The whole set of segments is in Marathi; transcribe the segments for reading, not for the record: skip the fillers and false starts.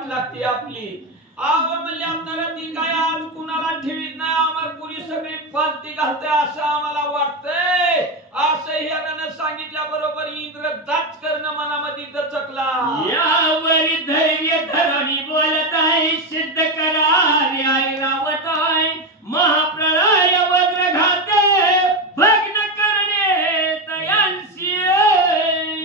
वाट लागते आपली. आहो म्हणले आपल्याला ती काय आज कुणाला ठेवीत नाही, आम्हाला पुरी सगळी फालती घालते असं आम्हाला वाटतंय. असं हिरानं सांगितल्या बरोबर इंद्र दाच करणं मनामध्ये दचकला. यावर धैर्य धरणी बोलत आहे, सिद्ध करावे ऐरावत आहे. महाप्रलय वज्र घाते भग्न करणे तयांशी.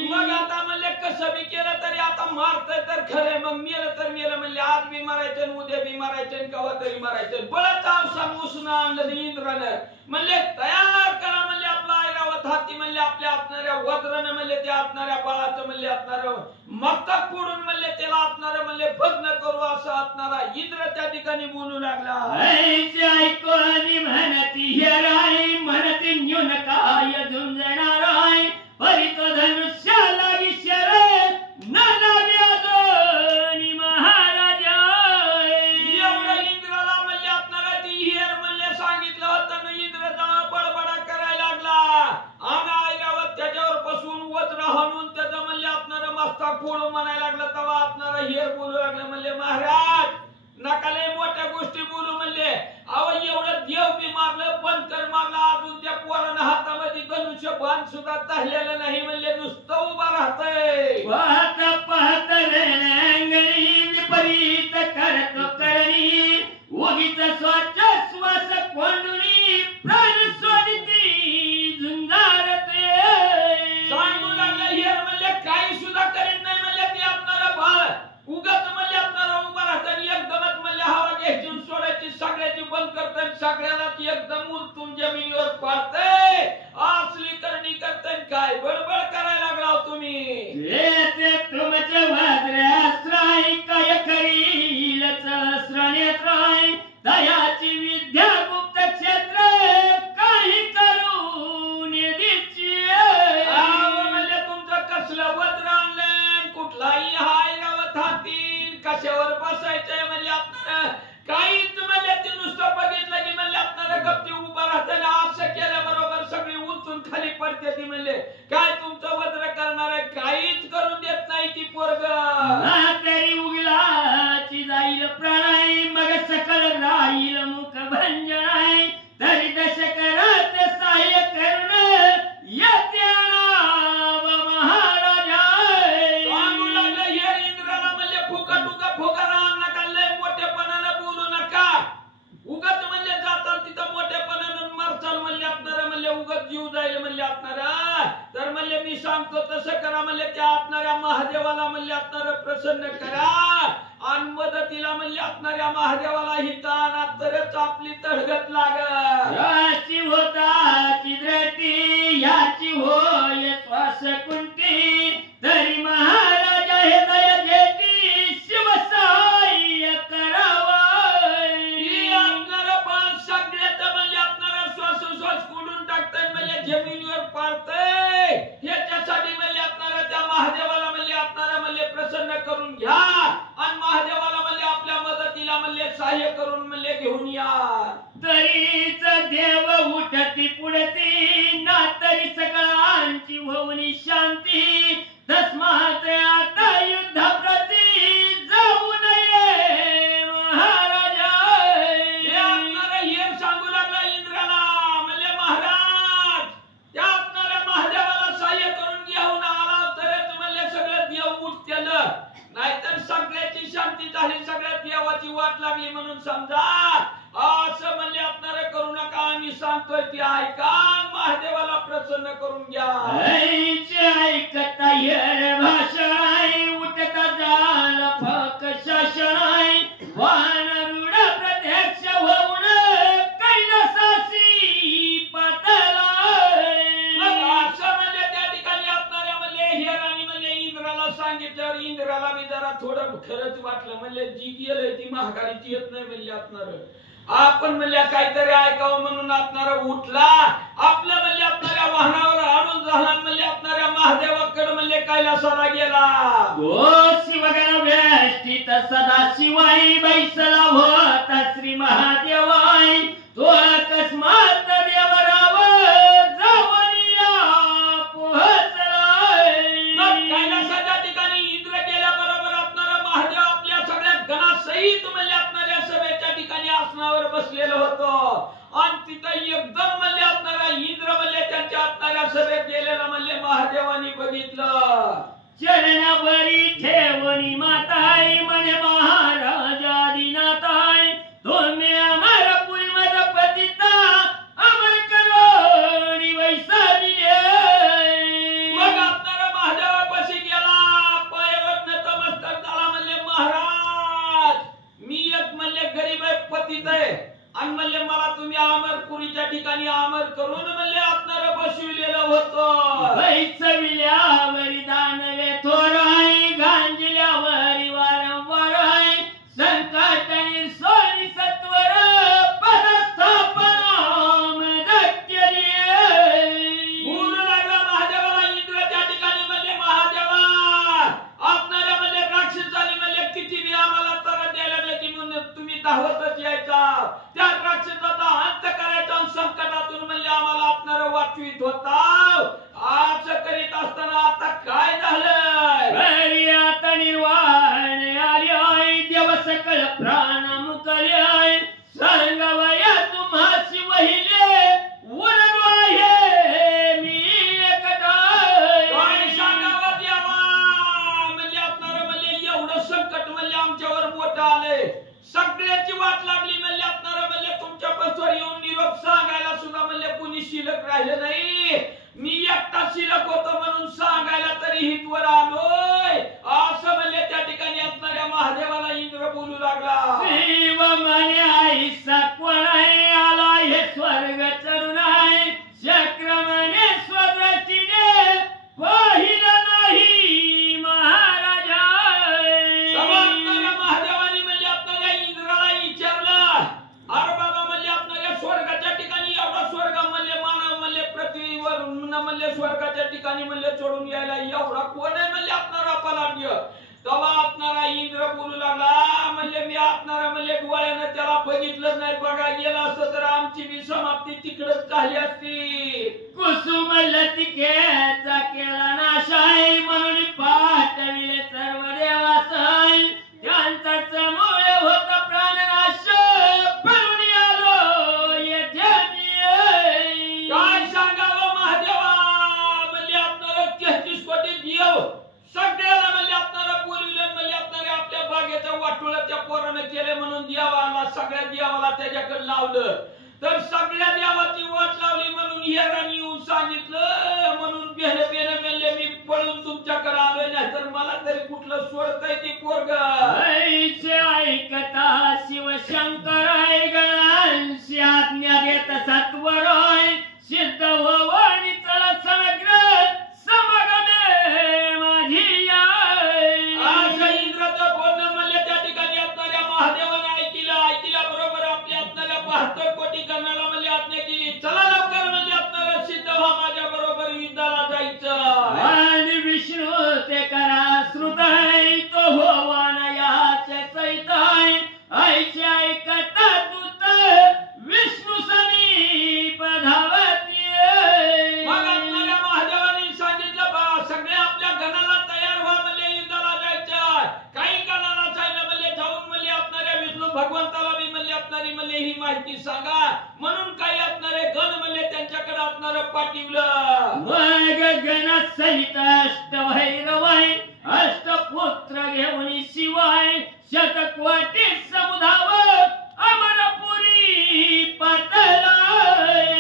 मग आता म्हणले कसं बी केलं तरी आता मारतंय तर खरं, मग मेलं तर मेलं. म्हणले आज बी मारायचं उद्या बी मारायचं कवा तरी मारायचं. बळच आवसा मुसनं आणलं इंद्रानं. म्हणले तयार करा म्हणले आपला ऐरावत हाती. म्हणले आपल्या असणाऱ्या वज्रानं म्हणले त्या असणाऱ्या बाळाचं म्हणले असणारं मस्तक फोडून म्हणले त्याला असणारं म्हणले भग्न करू असं असणारा इंद्र त्या ठिकाणी बोलू लागला. ऐकोनी म्हणती हिराय म्हणती न्यून काय झुंजणार आहे. परित धनुष्या लागी शर नानावी अजून महाराजा. एवढं इंद्राला म्हणले असणारा ती हिर म्हणले सांगितलं होतं ना, इंद्र बडबडा करायला लागला. आणि ऐरावत त्याच्यावर बसून वज्र हाणून त्याचं म्हणले असणारं मस्तक फोडून म्हणायला लागलं. तेव्हा असणारा हिर बोलू लागला. म्हणले महाराज नका लय मोठ्या गोष्टी बोलू. म्हणले अहो एवढं देव बी मारलं पंतर मारला, अजून त्या पोरानं हातामध्ये धनुष्य बाण सुद्धा धरलेलं नाही. म्हणले नुसतं उभा राहतंय. पाहता पाहता अंगणी विपरीत करतो करणी. उगीच स्वच्छ श्वास कोंडुनी प्राण सोडिती झुंजारते. सांगू लागला हिर म्हणले काही सुद्धा करीत नाही. म्हणले ते आपणारा बाळ उगाच म्हणले आपणारा उभा राहतात. एकदमच म्हणले हवा घ्यायची सोडायची, सगळ्याची बंद करतात, सगळ्याला ती एकदम उलटून जमिनीवर पाडतंय. असली करणी करताय काय बडबड करायला लागला तुम्ही. येते तुमचे वज्रास्त्राय काय करीलच श्रणेत्राय. दयाची विद्या गुप्त क्षेत्र काही करून दिची. म्हणले तुमचं कसलं वज्र आणलंय, कुठलाही हाय गावात हातीन कशावर बसायचंय. म्हणले आपणाला काहीच म्हणले ते नुसतं बघितलं की म्हणले आपणाला गप्पी उभा राहताना असं केलं बरोबर सगळी उचलून खाली पडते. ती म्हणले काय तुमचं वज्र करणार आहे, काहीच करून देत नाही ती पोरग. तरी उगलाची जाईल प्राणाय मग सकल राहील मुख भंजनाय. तरी दशकरात सहाय्य करून येते नाव महाराजा. सांगू लागलं हे इंद्राला म्हणले फुकट उगा फुगारा नका, लय मोठेपणानं बोलू नका. उगाच म्हणले जाताल तिथं मोठेपणानं मारचाल म्हणले आपणारा. म्हणले उगाच जीव जाईल म्हणले आपणारा. तर म्हणले मी सांगतो तसं करा. म्हणले त्या आपणाऱ्या महादेवाला म्हणले आपणारा प्रसन्न करा. आणि मदतीला म्हणले असणाऱ्या महादेवाला हिताना तरच आपली तळगत लागल. याची होता चिद्रती याची होय श्वास कुंती. तरी महाराजा हे दया घेती शिवसाय करावा. आपणारा पण सगळ्यात म्हणले आपणारा श्वासोश्वास कोडून टाकतात म्हणले जमिनीवर पाडतंय. ह्याच्यासाठी म्हणले आपणारा त्या महादेवाला म्हणले आपणारा म्हणले प्रसन्न करून घ्या. आणि महादेवाला म्हणले आपल्या मदतीला म्हणले सहाय्य करून म्हणले घेऊन या. तरीच देव उठती पुढती ना तरी सगळ्यांची होऊनी शांती. तस्मात आता युद्धाप्रती जाऊ नये महाराजा. हे आपणारा हिर सांगू लागला इंद्राला. म्हणले महाराज त्या आपणाऱ्या महादेवाला सहाय्य करून घेऊन आला तरच म्हणले सगळं देव उठतेल, नाहीतर सगळ्याची शांती झाली, सगळ्या देवाची वाट लागली म्हणून समजा. असं म्हणले आपणारा करू नका. आम्ही सांगतोय ती ऐका, महादेवाला प्रसन्न करून घ्या. ऐकता येर भाषणाय उठता झाला फक शासनाय. वानरुड प्रत्यक्ष होऊन कैलासासी पातळाय. असं म्हणले त्या ठिकाणी आपणाऱ्या म्हणले हिराणी म्हणले इंद्राला सांगितल्यावर इंद्राला मी जरा थोडं खरंच वाटलं. म्हणले जी गेलंय ती महागारीची येत नाही म्हणले आपणारं. आपण म्हणले काहीतरी ऐकावं म्हणून आपणारा उठला. आपलं म्हणले आपणाऱ्या वाहनावर आणून झाला. म्हणले आपणाऱ्या महादेवाकडे म्हणले कैलासाला गेला. गो शिवगण वेष्टित सदा शिवाय बैसला होता श्री महादेवाय. तो अकस्मात देवराव जावनिया पोहचलाय. कैलासाच्या ठिकाणी इंद्र गेल्या बरोबर आपणारा महादेव आपल्या सगळ्या त्या सभेत गेलेला म्हणले महादेवानी बघितलं. चरणावरी ठेवणी माताई म्हणे महाराजादिनाताई तुम्ही अमरपुरी मज पतिता अमर करोणी वैसाली मग आपणारा महादेवापाशी गेला, पायावर नतमस्तक झाला. म्हणले महाराज मी एक म्हणले गरीब आहे, पतित आहे आणि म्हणले मला तुम्ही अमरपुरीच्या ठिकाणी अमर करून म्हणले आपणारा बसविलेलं होतं. वैसविल्यावरी दानवे थोराई गांजल्यावरी वारंवार संकट सोनी सत्वर पदस्थापनाम दक्यरी. बोलू लागला महादेवाला इंद्र त्या ठिकाणी. म्हणले महादेवा आपणाला म्हणले राक्षसाने म्हणले किती बी आम्हाला तर द्यायला लागले की म्हणून तुम्ही धावतच यायचा, त्या राक्षसाचा अंत करायचा आणि संकटातून म्हणले आम्हाला आपणारा वाचवीत होता. असं करीत असताना आता काय झालंय? आता निर्वाण आली आहे देव सकल प्राण मुकले सांगावया तुम्हासी वहिले उरवाये मी एकटाय. काय सांगावं देवा, म्हणजे आपणारा म्हणले एवढं संकट म्हणले आमच्यावर मोठं आलंय, सगळ्याची वाट लागली. म्हणले आपणारा म्हणले तुमच्या बसवर येऊन निरोप सांगायला सुद्धा म्हणले कुणी शिल्लक राहिले नाही. मी एकटा शिल्लक होतो म्हणून सांगायला तरी हितवर आलोय. असं म्हणले त्या ठिकाणी असणाऱ्या महादेवाला इंद्र बोलू लागला. शिव म्हणे आई साकवणाय आला हे स्वर्ग चरुणाय चक्र म्हणे स्वदृष्टीने पाहिलं नाही महाराजा. समजणाऱ्या महादेवानी म्हणजे आपणाऱ्या इंद्राला विचारलं, अरे बाबा म्हणजे आपणाऱ्या स्वर्गाच्या ठिकाणी एवढा स्वर्ग म्हणले मानव म्हणले पृथ्वीवर म्हणले स्वर्गाच्या ठिकाणी म्हणले चढून यायला एवढा कोण आहे म्हणले आपणारा पलाढ्य. तेव्हा आपणारा इंद्र बोलू लागला, म्हणले मी आपणारा म्हणले डोळ्यानं त्याला बघितलं नाही, बघा गेला असतं तर आमची बी समाप्ती तिकडच झाली असती. कुसुम लतिकेचा केला नाशाय म्हणून पाठविले सर्व देवासाय त्यांचाच मूळ होत प्राणनाश पळून आलो येथे मी. काय सांगावं महादेवा, म्हणजे आपणारा 33 कोटी देव सगळ्याला म्हणजे आपणारा बोलविलं, म्हणजे आपणारे आपल्या बागेचं वाटोळ त्या पोरानं केले म्हणून देवाला सगळ्या देवाला त्याच्याकडे लावलं. तर सगळ्या देवाची वाट लावली म्हणून हेराने येऊन सांगितलं, म्हणून बेने बेने म्हणले मी पळून तुमच्याकडे आलोय, नाही तर मला तरी कुठलं सोडताय ते पोरग. ऐसे ऐकता शिवशंकर गणांशी आज्ञा देत सत्वराय सिद्ध होवानी चला समग्र समगदे माझी आई. असं इंद्राचं बोलणं म्हणले त्या ठिकाणी असणाऱ्या महादेवाने ऐकिला बरोबर आपल्या असणाऱ्या 72 कोटी गणाला म्हणले आज्ञा केली, चला लवकर म्हणजे असणारा सिद्ध व्हा माझ्या बरोबर युद्धाला जायचं. आणि विष्णू ते करा श्रुताय तो होवान याचे सैताय ऐसे ऐकता दूत विष्णू समीप धावती. मग असणाऱ्या महादेवाने सांगितलं बा सगळे आपल्या गणाला तयार व्हा म्हणजे युद्धाला जायचं. काही गणाला सांगितलं म्हणजे जाऊन म्हणजे असणाऱ्या विष्णू भगवंताला बी म्हणजे असणारी म्हणजे ही माहिती सांगा म्हणून काही असणारे गण म्हणजे त्यांच्याकडे असणारं पाठवलं. मग गण सहित अष्टभैरवाय अष्टपुत्र घेऊन शिवाय शतकोटी समुधाव अमरपुरी पटलाय.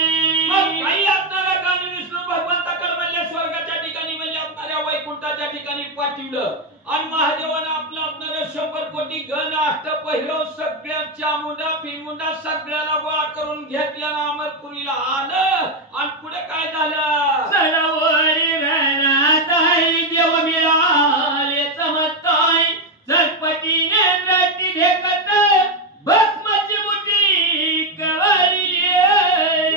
मग काही असणाऱ्या गण विष्णू भगवंताकडे म्हणजे स्वर्गाच्या ठिकाणी म्हणजे असणाऱ्या वैकुंठाच्या ठिकाणी पाठवलं आणि महादेवानं आपलं असणारं 100 कोटी गण अष्टभैरव सगळ्या चामुंडा पिमुंडा सगळ्याला गोळा करून घेतल्यानं अमरपुरीला आलं. आणि पुढे काय झालं? सरोवरी रणाताय देव मिळाले चमत्ताय चटपटीने रटी ढेकत भस्माची मुठी कवरली.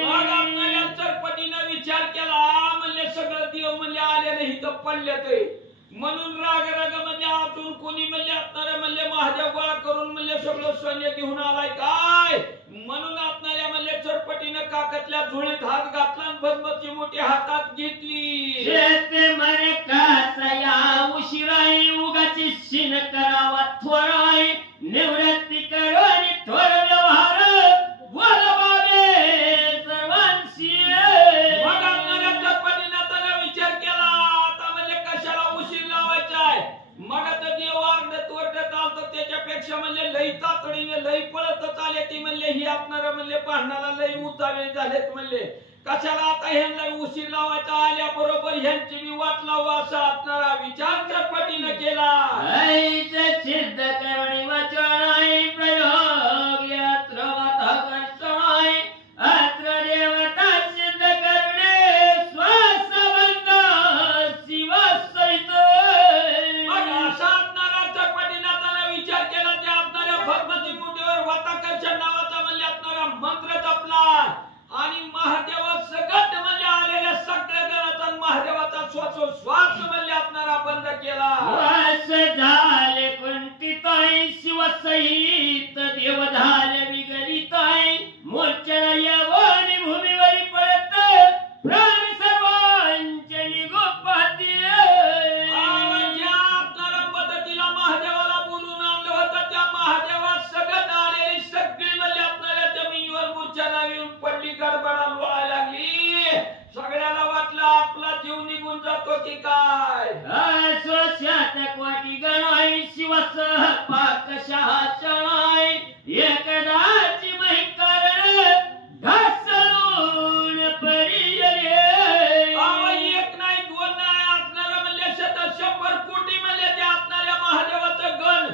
मग आपल्या चरपटीनं विचार केला म्हणले सगळं देव म्हणले आले नाही तर पडले ते म्हणून राग राग म्हणजे आतून कोणी म्हणले असणारे म्हणले महादेव गोळा करून म्हणले सगळं सैन्य घेऊन आलाय काय म्हणून आपणाऱ्या म्हणले चरपटीनं काकतल्या झोळीत हात घातला आणि भस्माची मोठी हातात घेतली. शेते मने कासया उशिराई उगाची शिन करावा थोराय निवृत्ती करोनी थोर व्यवहार बोल बाबे सर्वांशी. मग आपणाऱ्या चरपटीनं आपणारा म्हणले भांडणाला लय उतावळे झालेत म्हणले कशाला आता ह्यांना उशीर लावायचा आल्या बरोबर ह्यांची मी वाट लावू असा आपणारा विचार चटपटीनं केला ऐसे सिद्ध करणे वचनाय प्रयोग यत्र वतकर्षणाय अत्र देवता सिद्ध करणे स्वसंबंध शिवसहित मग असा आपणारा चटपटीनं त्याला विचार केला त्या आपणाऱ्या भगवती मुठीवर वताकर्षण नावाचा म्हणले आपणारा मंत्र जपला आणि महादेवा सगट म्हणजे आलेल्या सगळ्या गणाचा महादेवाचा श्वासोश्वास म्हणजे आपणारा बंद केला वास झाले कुंठिताय शिवसहित देव झाले विगलिताय मोर्चा यवनी भूमीवरी पडत प्राण सर्वांचे निगोपाती ज्या आपणारा मदतीला महादेवाला बोलून आणलं होतं त्या महादेवा सगट आलेली सगळी म्हणजे आपणाऱ्या जमिनीवर मूर्छा येऊन पडली गडबडा लोळायला लागली सगळ्याला वाटलं आपला जीव निघून जातो की काय स्वशात कोटी गणाय शिवसह पाकशाचनाय एकदाची महिकारण घासळून परियले एक नाही दोन नाही आपल्याला म्हणले 100 कोटी म्हणले ते आपणाऱ्या महादेवाचं गण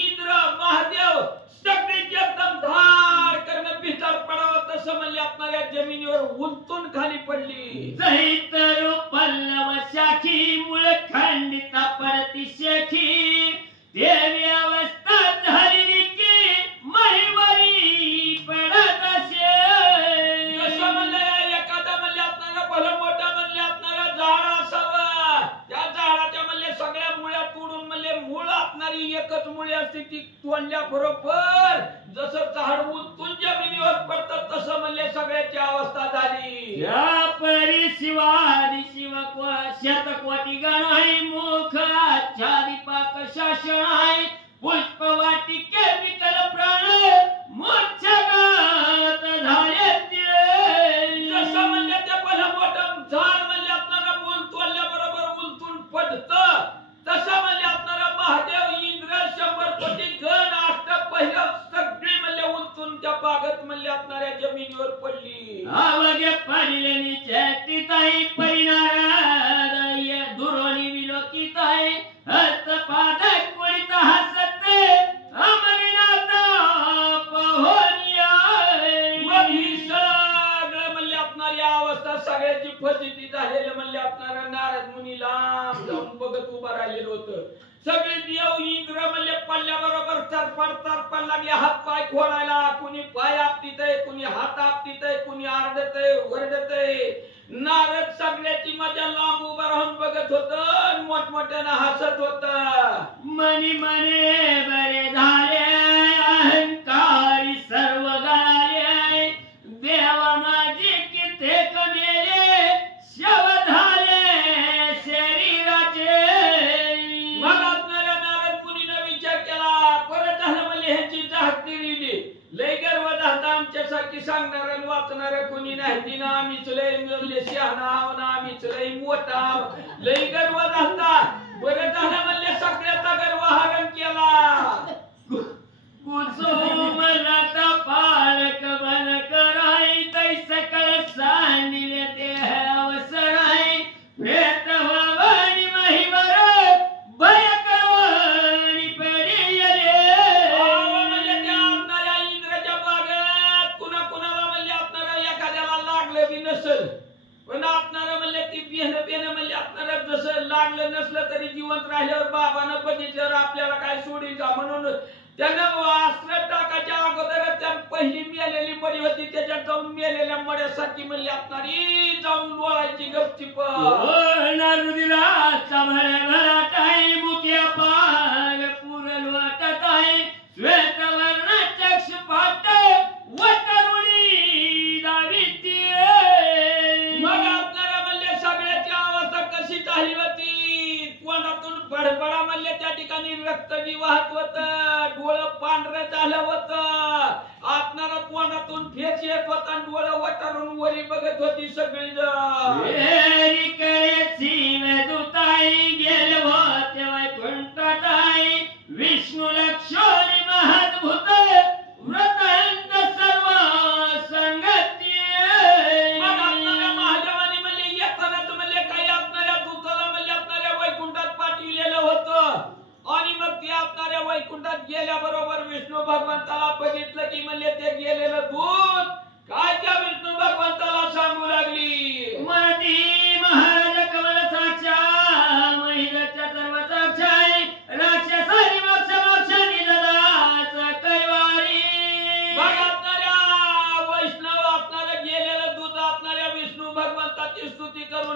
इंद्र महादेव सगळे एकदम धाड करणं भितर पडावं तसं म्हणले आपणाऱ्या जमिनीवर उलटून खाली पडली जैतरू पल्लव शाखी मूळ खंडिता पडती शेखी देवी अवस्था झाली की महिवरी पडत असे जसं म्हणले एखादा म्हणले आपणाला भलं मोठं म्हणले आपणाला झाड असावं त्या झाडाच्या म्हणले सगळ्या मुळ्या तोडून म्हणले मूळ आपणारी एकच मुळी असते ती तोडल्या बरोबर जसं झाड उलटून जमिनीवर पडतं तसं म्हणले सगळ्याची अवस्था झाली या परी शिवादी शिव शतकोटी गणाई मुख आच्छादी पाक शासनाय पुष्प वाटिके विकल प्राण मोक्षगात झाले जसं म्हणले ते भलं मोठं झाड म्हणले आपणाला मूळ तोडल्या बरोबर उलटून पडतं तसं म्हणले आपणाला महादेव इंद्र 100 कोटी गण अष्ट पहिलं सगळी म्हणले उलटून त्या बागत म्हणले आपणाऱ्या जमिनीवर पडली आवगे पाहिलेनी चैतिताई परिणाराय दुरोणी विलोकिताय हस्त पाद कोळीत हसते अमरनाथा पहोनियाय मग ही सगळं म्हणले आपणारी अवस्था सगळ्याची फजिती झालेलं म्हणले आपणारा नारद मुनी लांब जाऊन बघत उभा राहिलेलं होतं सगळे देव इंद्र म्हणले पडल्याबरोबर तरपड लागले हात पाय खोडायला कुणी पाय आपटीतय कुणी हात आपटीतय कुणी आरडतय ओरडतय नारद सगळ्याची मजा लांब उभा राहून बघत होत मोठमोठ्यानं हसत होत मनी मने बरे झाले अहंकारी सर्व गळाले देव माझे कित्येक मेले शव झाले शरीराचे मग आपणाऱ्या नारद मुनीनं विचार केला परत झालं म्हणजे ह्याची जागती लिहिली लय गर्व झाला आमच्यासारखी सांगणाऱ्या वाचणाऱ्या कोणी नाही तिनं आम्हीच लय मिळवले शहाणा ना आम्हीच लय मोठा लय गर्व झाला बरं झालं म्हणले सगळ्याचा गर्व हरण केला कुसुम लता पाळक बन कराई तै सकळ सांडिले ते अवसराई प्रेत भवानी महिवर भय करवाणी पडिले म्हणजे त्या आपणाऱ्या इंद्राच्या बागेत कुणाला म्हणले आपणारा एखाद्याला लागलं बी नसल पण आपणारा म्हणले ती बेन म्हणले आपणारा जसं लागलं नसलं तरी जिवंत राहिल्यावर बाबानं बघितल्यावर आपल्याला काय सोडी का म्हणून त्यानं अस्त्र टाकायच्या अगोदर त्या पहिली मेलेली मडी होती त्याच्यात जाऊन मेलेल्या मड्यासाठी म्हणले आपणारी जाऊन लोळायची गपचिप रुदिराचा भराटाई मुख्या पाग पुरण वाटताय श्वेत वर्ण चक्ष पाट वटरुणी दाविती मग आपल्याला म्हणले सगळ्याची अवस्था कशी झाली होती तोंडातून बडबडा म्हणले त्या ठिकाणी रक्त वाहत होत डोळं पांढरं झालं होतं आपणाला तोंडातून फेस येत होता डोळं वटारून वरी बघत होती सगळी जण गेल होते विष्णू लक्ष्मी महद्भुत व्रतांत सर्व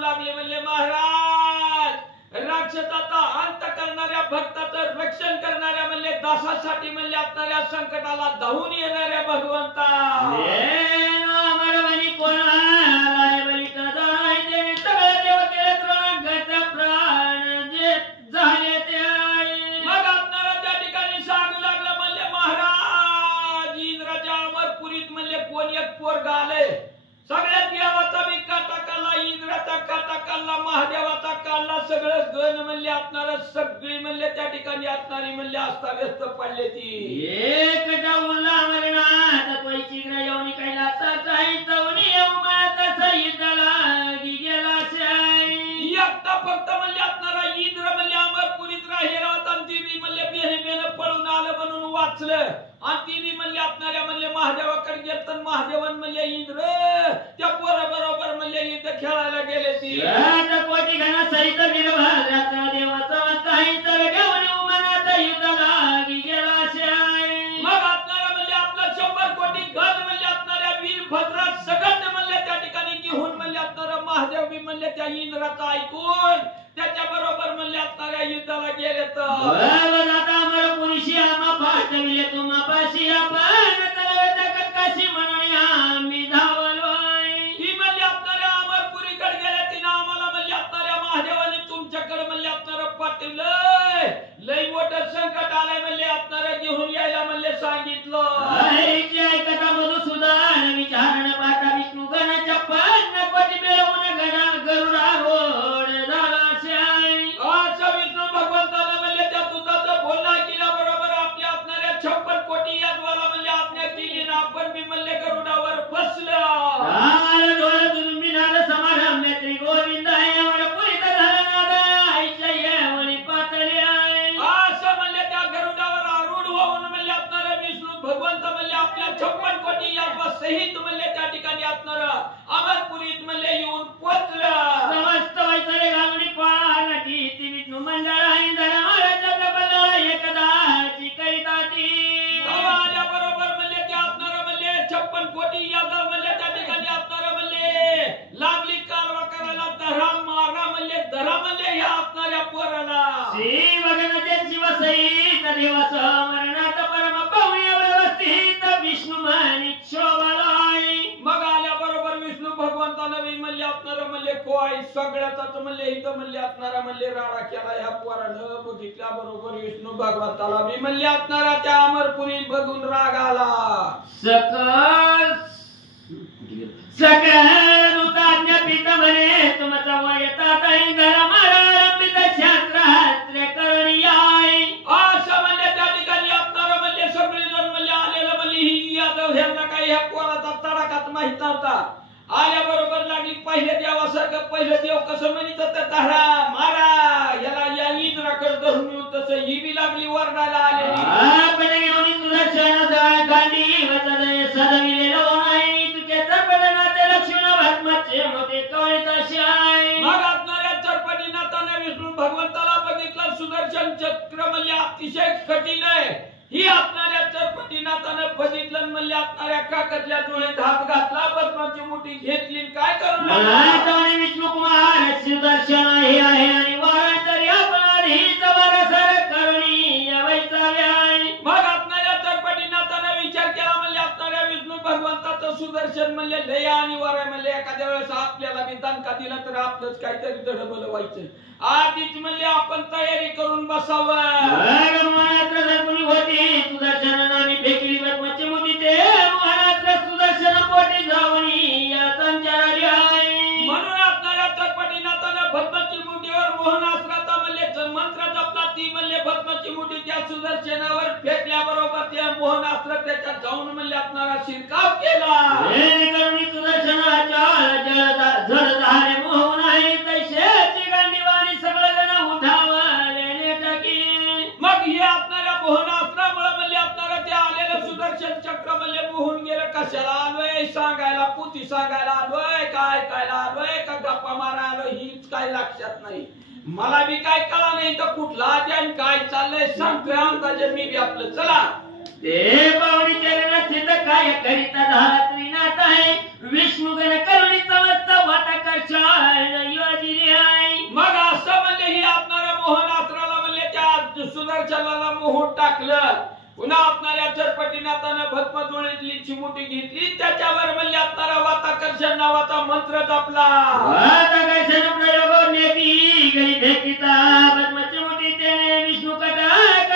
लागले म्हणले महाराज राक्षसाचा अंत करणाऱ्या भक्ताचं रक्षण करणाऱ्या म्हणले दासासाठी म्हणले असणाऱ्या संकटाला धावून येणाऱ्या भगवंता मग असणारा त्या ठिकाणी सांगू लागला म्हणले महाराज इंद्राच्या अमरपुरीत म्हणले कोण एक पोरगा आले सगळ्या देवाचा बी काटा काढला इंद्राचा काटा काढला महादेवाचा काढला सगळं गण म्हणले असणार सगळी म्हणले त्या ठिकाणी असणारी म्हणले अस्ताव्यस्त पडले ती एक डाऊला मरणात पैची ग्रहणी कैलासाचा जाऊनी उमाताचा युद्धाला गेला शाई एकटा फक्त म्हणले असणारा इंद्र म्हणले अमरपुरीत राहिला होता आणि ती बी म्हणले बेन पळून आलं म्हणून वाचलं आणि ती बी म्हणले असणाऱ्या म्हणले महादेवाकडे गेलं तर महादेवन म्हणले इंद्र त्या पोरा बरोबर म्हणले युद्ध खेळायला गेले ती कोटी घना सहित वीरभद्राचा देवाचा काही तर घेऊन उमानाचा युद्धाला गेला शाई मग असणारा म्हणले आपलं 100 कोटी गण म्हणले असणाऱ्या वीरभद्रा सगळं म्हणले त्या ठिकाणी घेऊन म्हणले असणारा महादेव बी म्हणले त्या इंद्राचं ऐकून त्याच्या बरोबर म्हणले असणाऱ्या युद्धाला गेले तर आता अमर पुरुषी आम्हा पाठविले तुम्हा पाशी आपण तलवार कशी म्हणून आम्ही धावलोय ही म्हणले असणाऱ्या अमरपुरीकडे गेले तिने आम्हाला म्हणले असणाऱ्या महादेवाने तुमच्याकडे म्हणले असणारं पाठवलंय लई मोठं संकट आलंय म्हणले असणारं घेऊन यायला म्हणले सांगितलं ऐकता मधुसूदन विचारण पाठा विष्णू गणाच्या पन्न कोटी मिळवून गणा गरुडारोड झाला शाई असं विष्णू भगवंतानं म्हणले त्या तुझं बोलणं केल्याबरोबर आपल्या असणाऱ्या 56 कोटी यादवाला म्हणले आज्ञा केली ना आपण बी म्हणले गरुडावर बसलं डोळ दुर्मिनाद समारंभ श्री गोविंद यावर पुरित झाला आईच्या यावळी पातळी असं म्हणले त्या गरुडावर आरूढ होऊन म्हणले असणारं विष्णू भगवंत म्हणले आपल्या 56 कोटी यादवा सहित म्हणले त्या ठिकाणी असणारं अमरपुरीत म्हणले येऊन पोचलं समस्त वैसळे घालून पाळा की ती विष्णू मंडळ इंद्र महाराजा प्रबल एकदाची करिता ती आल्या बरोबर म्हणले ते असणारं म्हणले 56 कोटी यादव म्हणले त्या ठिकाणी असणारं म्हणले लागली कारवा करायला धरा मारा म्हणले धरा म्हणले ह्या असणाऱ्या पोराला श्री भगवते शिव सहित देवास मरणात परम पाहुण्या व्यवस्थित विष्णू मानिक शोभालाय मग आल्या बरोबर विष्णू भगवंतानं बी म्हणले असणारं म्हणले कोय सगळ्याचाच म्हणले इथं म्हणले असणारा म्हणले राडा केला ह्या पोरानं बघितल्या बरोबर विष्णू भगवंताला बी म्हणले असणारा त्या अमरपुरीत बघून राग आला सकल उताज्ञा पित म्हणे तुमचा वयतात इंद्र मारंबित शास्त्रास्त्र करणीयाय असं म्हणले त्या ठिकाणी असणारं म्हणले सगळे जण म्हणले आलेलं म्हणले ही यादव ह्यांना काही ह्या पोराचा तडाखाच माहित नव्हता आल्या बरोबर लागली पहिल्या देवासारखं पहिलं देव कसं म्हणत तर धरा मारा याला या इंद्राकडे धरून येऊन तसं ही बी लागली वरडायला आलेली आपण घेऊन सुदर्शन गांडी वचन सदविलेलो नाही तुझे चपडनाचे लक्ष्मण भस्माचे मोठे कळताशाय मग असणाऱ्या चरपटीनाथाने विष्णू भगवंताला बघितलं सुदर्शन चक्र म्हणले अतिशय कठीण आहे ही असणाऱ्या चरपटीनाथाने बघितलं म्हणले असणाऱ्या काकतल्या डोळ्यात हात घातला भस्माची मुठी घेतली काय करू लागला विष्णू कुमार सुदर्शन हे आहे आणि वारंतरी आपण ही जबरसर करणी वैचाव्याय मग असणाऱ्या चरपटीनाथाने विचार केला म्हणले असणाऱ्या विष्णू भगवंताचं सुदर्शन म्हणले लय आणि वर म्हणले एखाद्या वेळेस आपल्याला बी दणका दिला तर आपलंच काहीतरी दडबल व्हायचं आधीच म्हणले आपण तयारी करून बसावं होती सुदर्शन नामी फेकली भस्माची मुठी ते महाराष्ट्र सुदर्शन पोटी जावणी या संचाराली आहे म्हणून असणाऱ्या चरपटीनाथाने भस्माची मुठीवर मोहनास्त्राचा म्हणले मंत्र जपला ती म्हणले भस्माची मुठी त्या सुदर्शनावर फेकल्याबरोबर त्या मोहनास्त्र त्याच्यात जाऊन म्हणले असणारा शिरकाव केला सुदर्शनाच्या जलधारे मोहन आहे तैसेची गांडीवाणी सगळं जण उठावले टाकी मग हे असणाऱ्या मोहनास्त्रामुळे म्हणले असणारा ते आलेलं सुदर्शन चक्र म्हणले मोहून गेलं कशाला आलोय सांगायला पुती सांगायला आलोय काय आलोय का गप्पा मारा आलोय हीच काय लक्षात नाही मला बी काय कळा नाही तर कुठला आणि काय चाललंय सांगतोय अंदाजे मी बी आपलं चला ते पावणी चरण सिद्ध काय करीता धात्रीनाथ आहे विष्णुगण करुणी समस्त वाटा कशाय टाकलं. पुन्हा आपणाऱ्या चरपटीनाथानं भस्म जोडीतली चिमुटी घेतली, त्याच्यावर म्हणले आपणारा वाताकर्षण नावाचा मंत्र जपला. वाताकर्षण प्रयोग नेती गली फेकिता भस्म चिमुटी तेने विष्णू कटा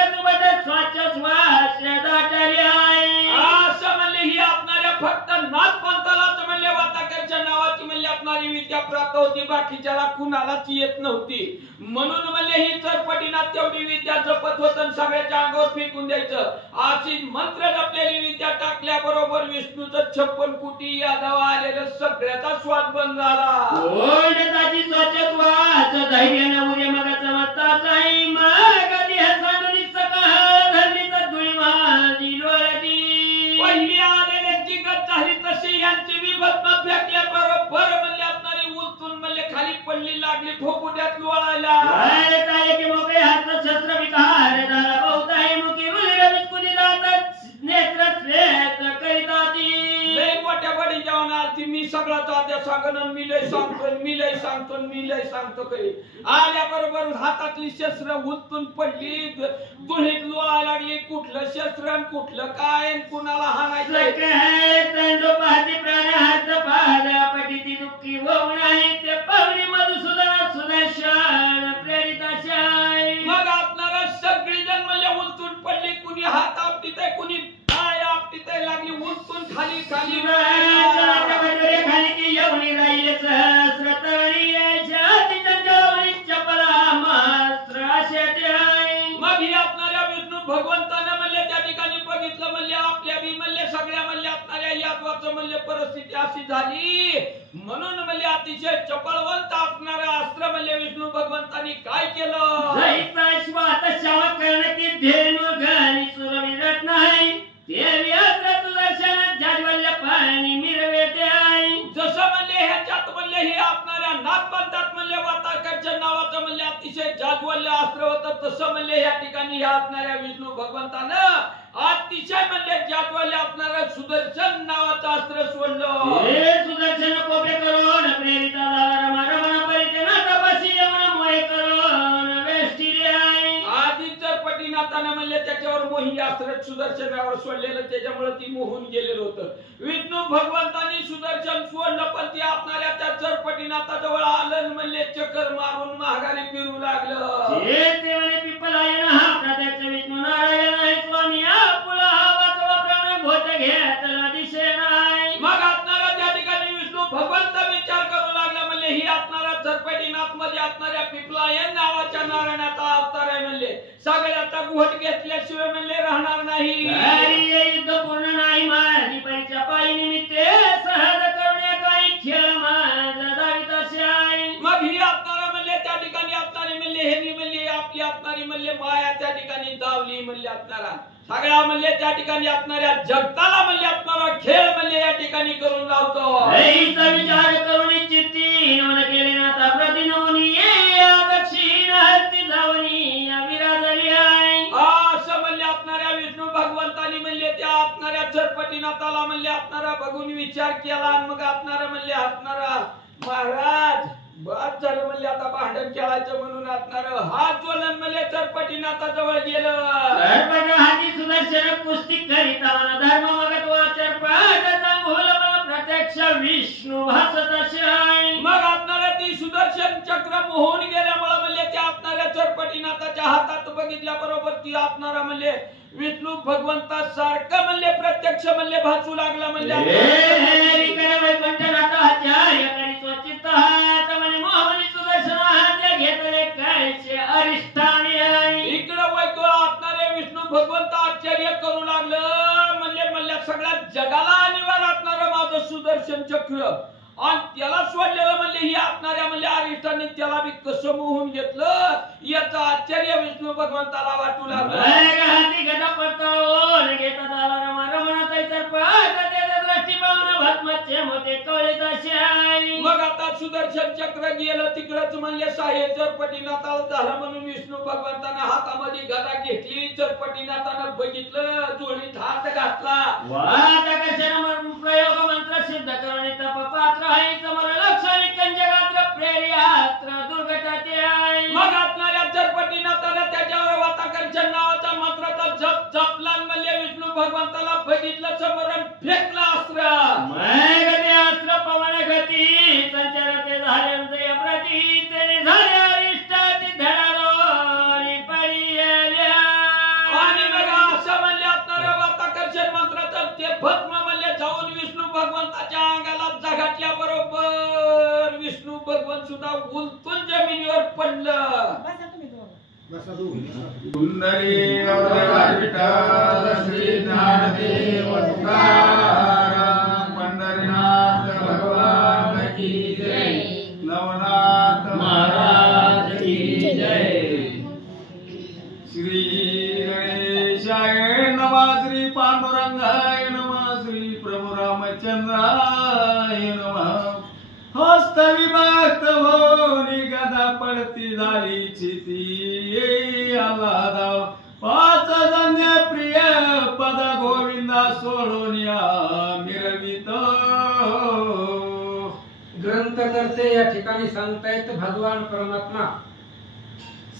सुबत स्वाच श्वास दाटले आहे. असं म्हणले ही आपणाऱ्या फक्त नाथपंथालाच म्हणले वाताकर्षण नावाची म्हणले आपणारी विद्या प्राप्त होती, बाकीच्याला कुणालाच येत नव्हती. म्हणून म्हणले ही चरपटीनाथ तेवढी विद्या जपत होत आणि सगळ्याच्या अंगावर फेकून द्यायचं. अशी मंत्र जपलेली विद्या टाकल्याबरोबर विष्णूचं 56 कोटी यादव आलेलं सगळ्याचा श्वास बंद झाला. ओढताची स्वच्छत्वाच धैर्य नवरे मग चमत्ताचाही मग देह सांडून सकाळ धरणीचा धुळी माझी लोळती. पहिली आलेल्याची गत झाली तशी यांची विभस्म फेकल्याबरोबर म्हणले आपणारी उलटून म्हणले खाली पडली, लागली ठोकुट्यात लोळायला. काय की मोकळे हात शस्त्र विकार झाला बहुताही मुखी मुलगा कुणी जातात नेत्र श्वेत करीताती. लय मोठ्या बडी जेवण आलती, मी सगळा तात्या सांगन मी लय सांगतो, मी लय सांगतो, मी लय सांगतो काही. आल्याबरोबर हातातली शस्त्र उलटून पडली, दुहीत लोळायला लागली. कुठलं शस्त्र आणि कुठलं काय आणि कुणाला हाणायचं प्राण हात पाहला पटीती दुःखी होऊ नाही ते पाहुणी मधुसूदन सुदर्शन प्रेरिताशाय. मग आपणारा सगळी जण म्हणजे उलटून पडली, कुणी हात आपटीत आहे, कुणी पाय आपटीत आहे, लागली उलटून खाली खाली खाली की येऊनी राहिले सहस्र तळी चपला मास्त्र असे. मग ही आपणाऱ्या विष्णू भगवंतानं म्हणले त्या ठिकाणी बघितलं, म्हणले आपल्या बी म्हणले सगळ्या म्हणले आपणाऱ्या यादवाचं म्हणले परिस्थिती अशी झाली. म्हणून म्हणले अतिशय चपळवंत असणारं अस्त्र म्हणले विष्णू भगवंतांनी काय केलं. जसं म्हणले ह्याच्यात म्हणले हे आपणाऱ्या नाथपंथात म्हणले वाताकर्षण नावाचं म्हणले अतिशय जाज्वल्य अस्त्र होतं, तसं म्हणले या ठिकाणी ह्या असणाऱ्या विष्णू भगवंतानं अतिशय म्हणजे जाज्वल्य असणारं सुदर्शन नावाचं अस्त्र सोडलं. सुदर्शन कोपे करून प्रेरिता झाला रमण परिचना तपसी यमन मोहे करून वेष्टिले आहे. आधी चरपटीनाथानं म्हणले त्याच्यावर मोही अस्त्र सुदर्शनावर सोडलेलं, त्याच्यामुळे ती मोहून गेलेलं होतं. विष्णू भगवंतांनी सुदर्शन सोडलं, पण ती आपणाऱ्या त्या चरपटीनाथाजवळ आलं म्हणले चक्कर मारून महागारी फिरू लागलं. ते म्हणे पिपलायन हा प्रत्यक्ष विष्णू नारायण आहे स्वामी आपुला वाचवा प्राण घोट घेतला दिशे नाही. मग आपणारा त्या ठिकाणी विष्णू भगवंत विचार करू लागला, म्हणले ही आपणारा चरपटीनाथ मध्ये असणाऱ्या पिपलायन नावाच्या नारायणाचा अवतार आहे. म्हणले सगळ्याचा घोट घेतल्याशिवाय म्हणले राहणार नाही. युद्ध पूर्ण नाही माझी परीक्षा पायी निमित्ते सहज करण्या काही खेळ माझा दावित असे आहे. मग ही आपणारा म्हणले त्या ठिकाणी आपणारी म्हणले हे म्हणले आपली आपणारी म्हणले माया त्या ठिकाणी दावली म्हणले आपणारा सगळ्या म्हणले त्या ठिकाणी आपणाऱ्या जगताला म्हणले आपणारा खेळ म्हणले या ठिकाणी करून लावतो. विचार करून चित्ती मन केले नाता प्रतिनवनी ये दक्षिण हस्ती जावनी विराजली आहे. असं म्हणले आपणाऱ्या विष्णू भगवंतानी म्हणले त्या आपणाऱ्या चरपटीनाथाला म्हणले आपणारा बघून विचार केला आणि मग आपणारा म्हणले आपणारा महाराज बस झालं म्हणले आता भांडण केलायचं म्हणून असणार हात जोडून म्हणले चरपटीनाथाजवळ गेलं. हाती सुदर्शन कुस्ती करीता मन धर्म मगत्वा चरपटाचा मूल मन प्रत्यक्ष विष्णू भासत असे. मग आपणाला ती सुदर्शन चक्र मोहून गेल्यामुळे म्हणले त्या आपणाऱ्या चरपटीनाथाच्या हातात बघितल्याबरोबर ती आपणारा म्हणले विष्णू भगवंता सारखं म्हणले प्रत्यक्ष म्हणले भासू लागला. म्हणले इकडं वैकू आपणारे विष्णू भगवंत आश्चर्य करू लागलं. म्हणले सगळ्या जगाला अनिवार्य असणारं माझं सुदर्शन चक्र आणि त्याला सोडलेलं म्हणले ही आपणाऱ्या म्हणले अरिष्टाने त्याला बी कसं मोहून घेतलं याचं आश्चर्य विष्णू भगवंताला वाटू लागलं. मग आता सुदर्शन चक्र गेलं तिकडच म्हणले साहे चरपटीनाथाला झालं म्हणून विष्णू भगवंतानं हातामध्ये गदा घेतली. चरपटीनाथानं बघितलं जोडीत हात घातला. प्रयोग मंत्र सिद्ध करणे तप पात्र आहे समोर लक्षणी कंजगात्र प्रेर्यात्र दुर्गटाते आहे. मग आपणाऱ्या चरपटीनाथानं त्याच्यावर वाताकर्षण नावाचा मंत्राचा सुद्धा उलटून जमिनीवर पडलं. पुंडरी विठ्ठल श्री ज्ञानदेव तुकाराम पंढरीनाथ भगवान की जय. नवनाथ महाराज की जय. श्री गणेशाय नमः. श्री पांडुरंगाय नमः. श्री प्रभु रामचंद्राय नमः. हस्त विभक्त होनी गदा पडती झाली चिती आलादा. पाच जन्य प्रिय पद गोविंदा सोडून मिरवित. ग्रंथकर्ते या ठिकाणी सांगतायत भगवान परमात्मा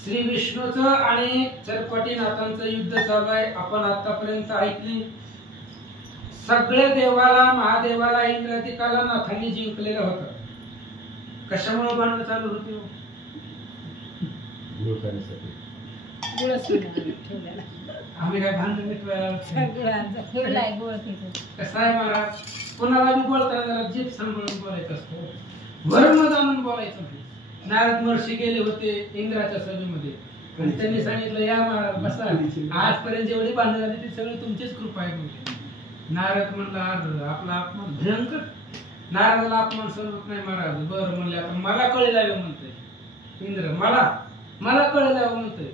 श्री विष्णूचं आणि चरपटीनाथांचं युद्ध चालू आहे. आपण आतापर्यंत ऐकली. सगळे देवाला महादेवाला इंद्रादिकाला नाथांनी जिंकलेलं होतं. कशामुळे भांडण चालू होते? आम्ही काय भांडण मिटवायला कसं आहे महाराज, कोणाला बी बोलताना जरा जीभ सांभाळून बोलायचं असतं, वरून जाणून बोलायचं नाही. नारद महर्षी गेले होते इंद्राच्या सभेमध्ये आणि त्यांनी सांगितलं या महाराज बसा, आजपर्यंत जेवढी भांडण झाली ती सगळी तुमचीच कृपा आहे बोलते. नारद म्हणला आपला अपमान भयंकर, नारदाला अपमान सहन होत नाही महाराज. बरं म्हणले आता मला कळेल म्हणतोय इंद्र, मला कळेल म्हणतोय.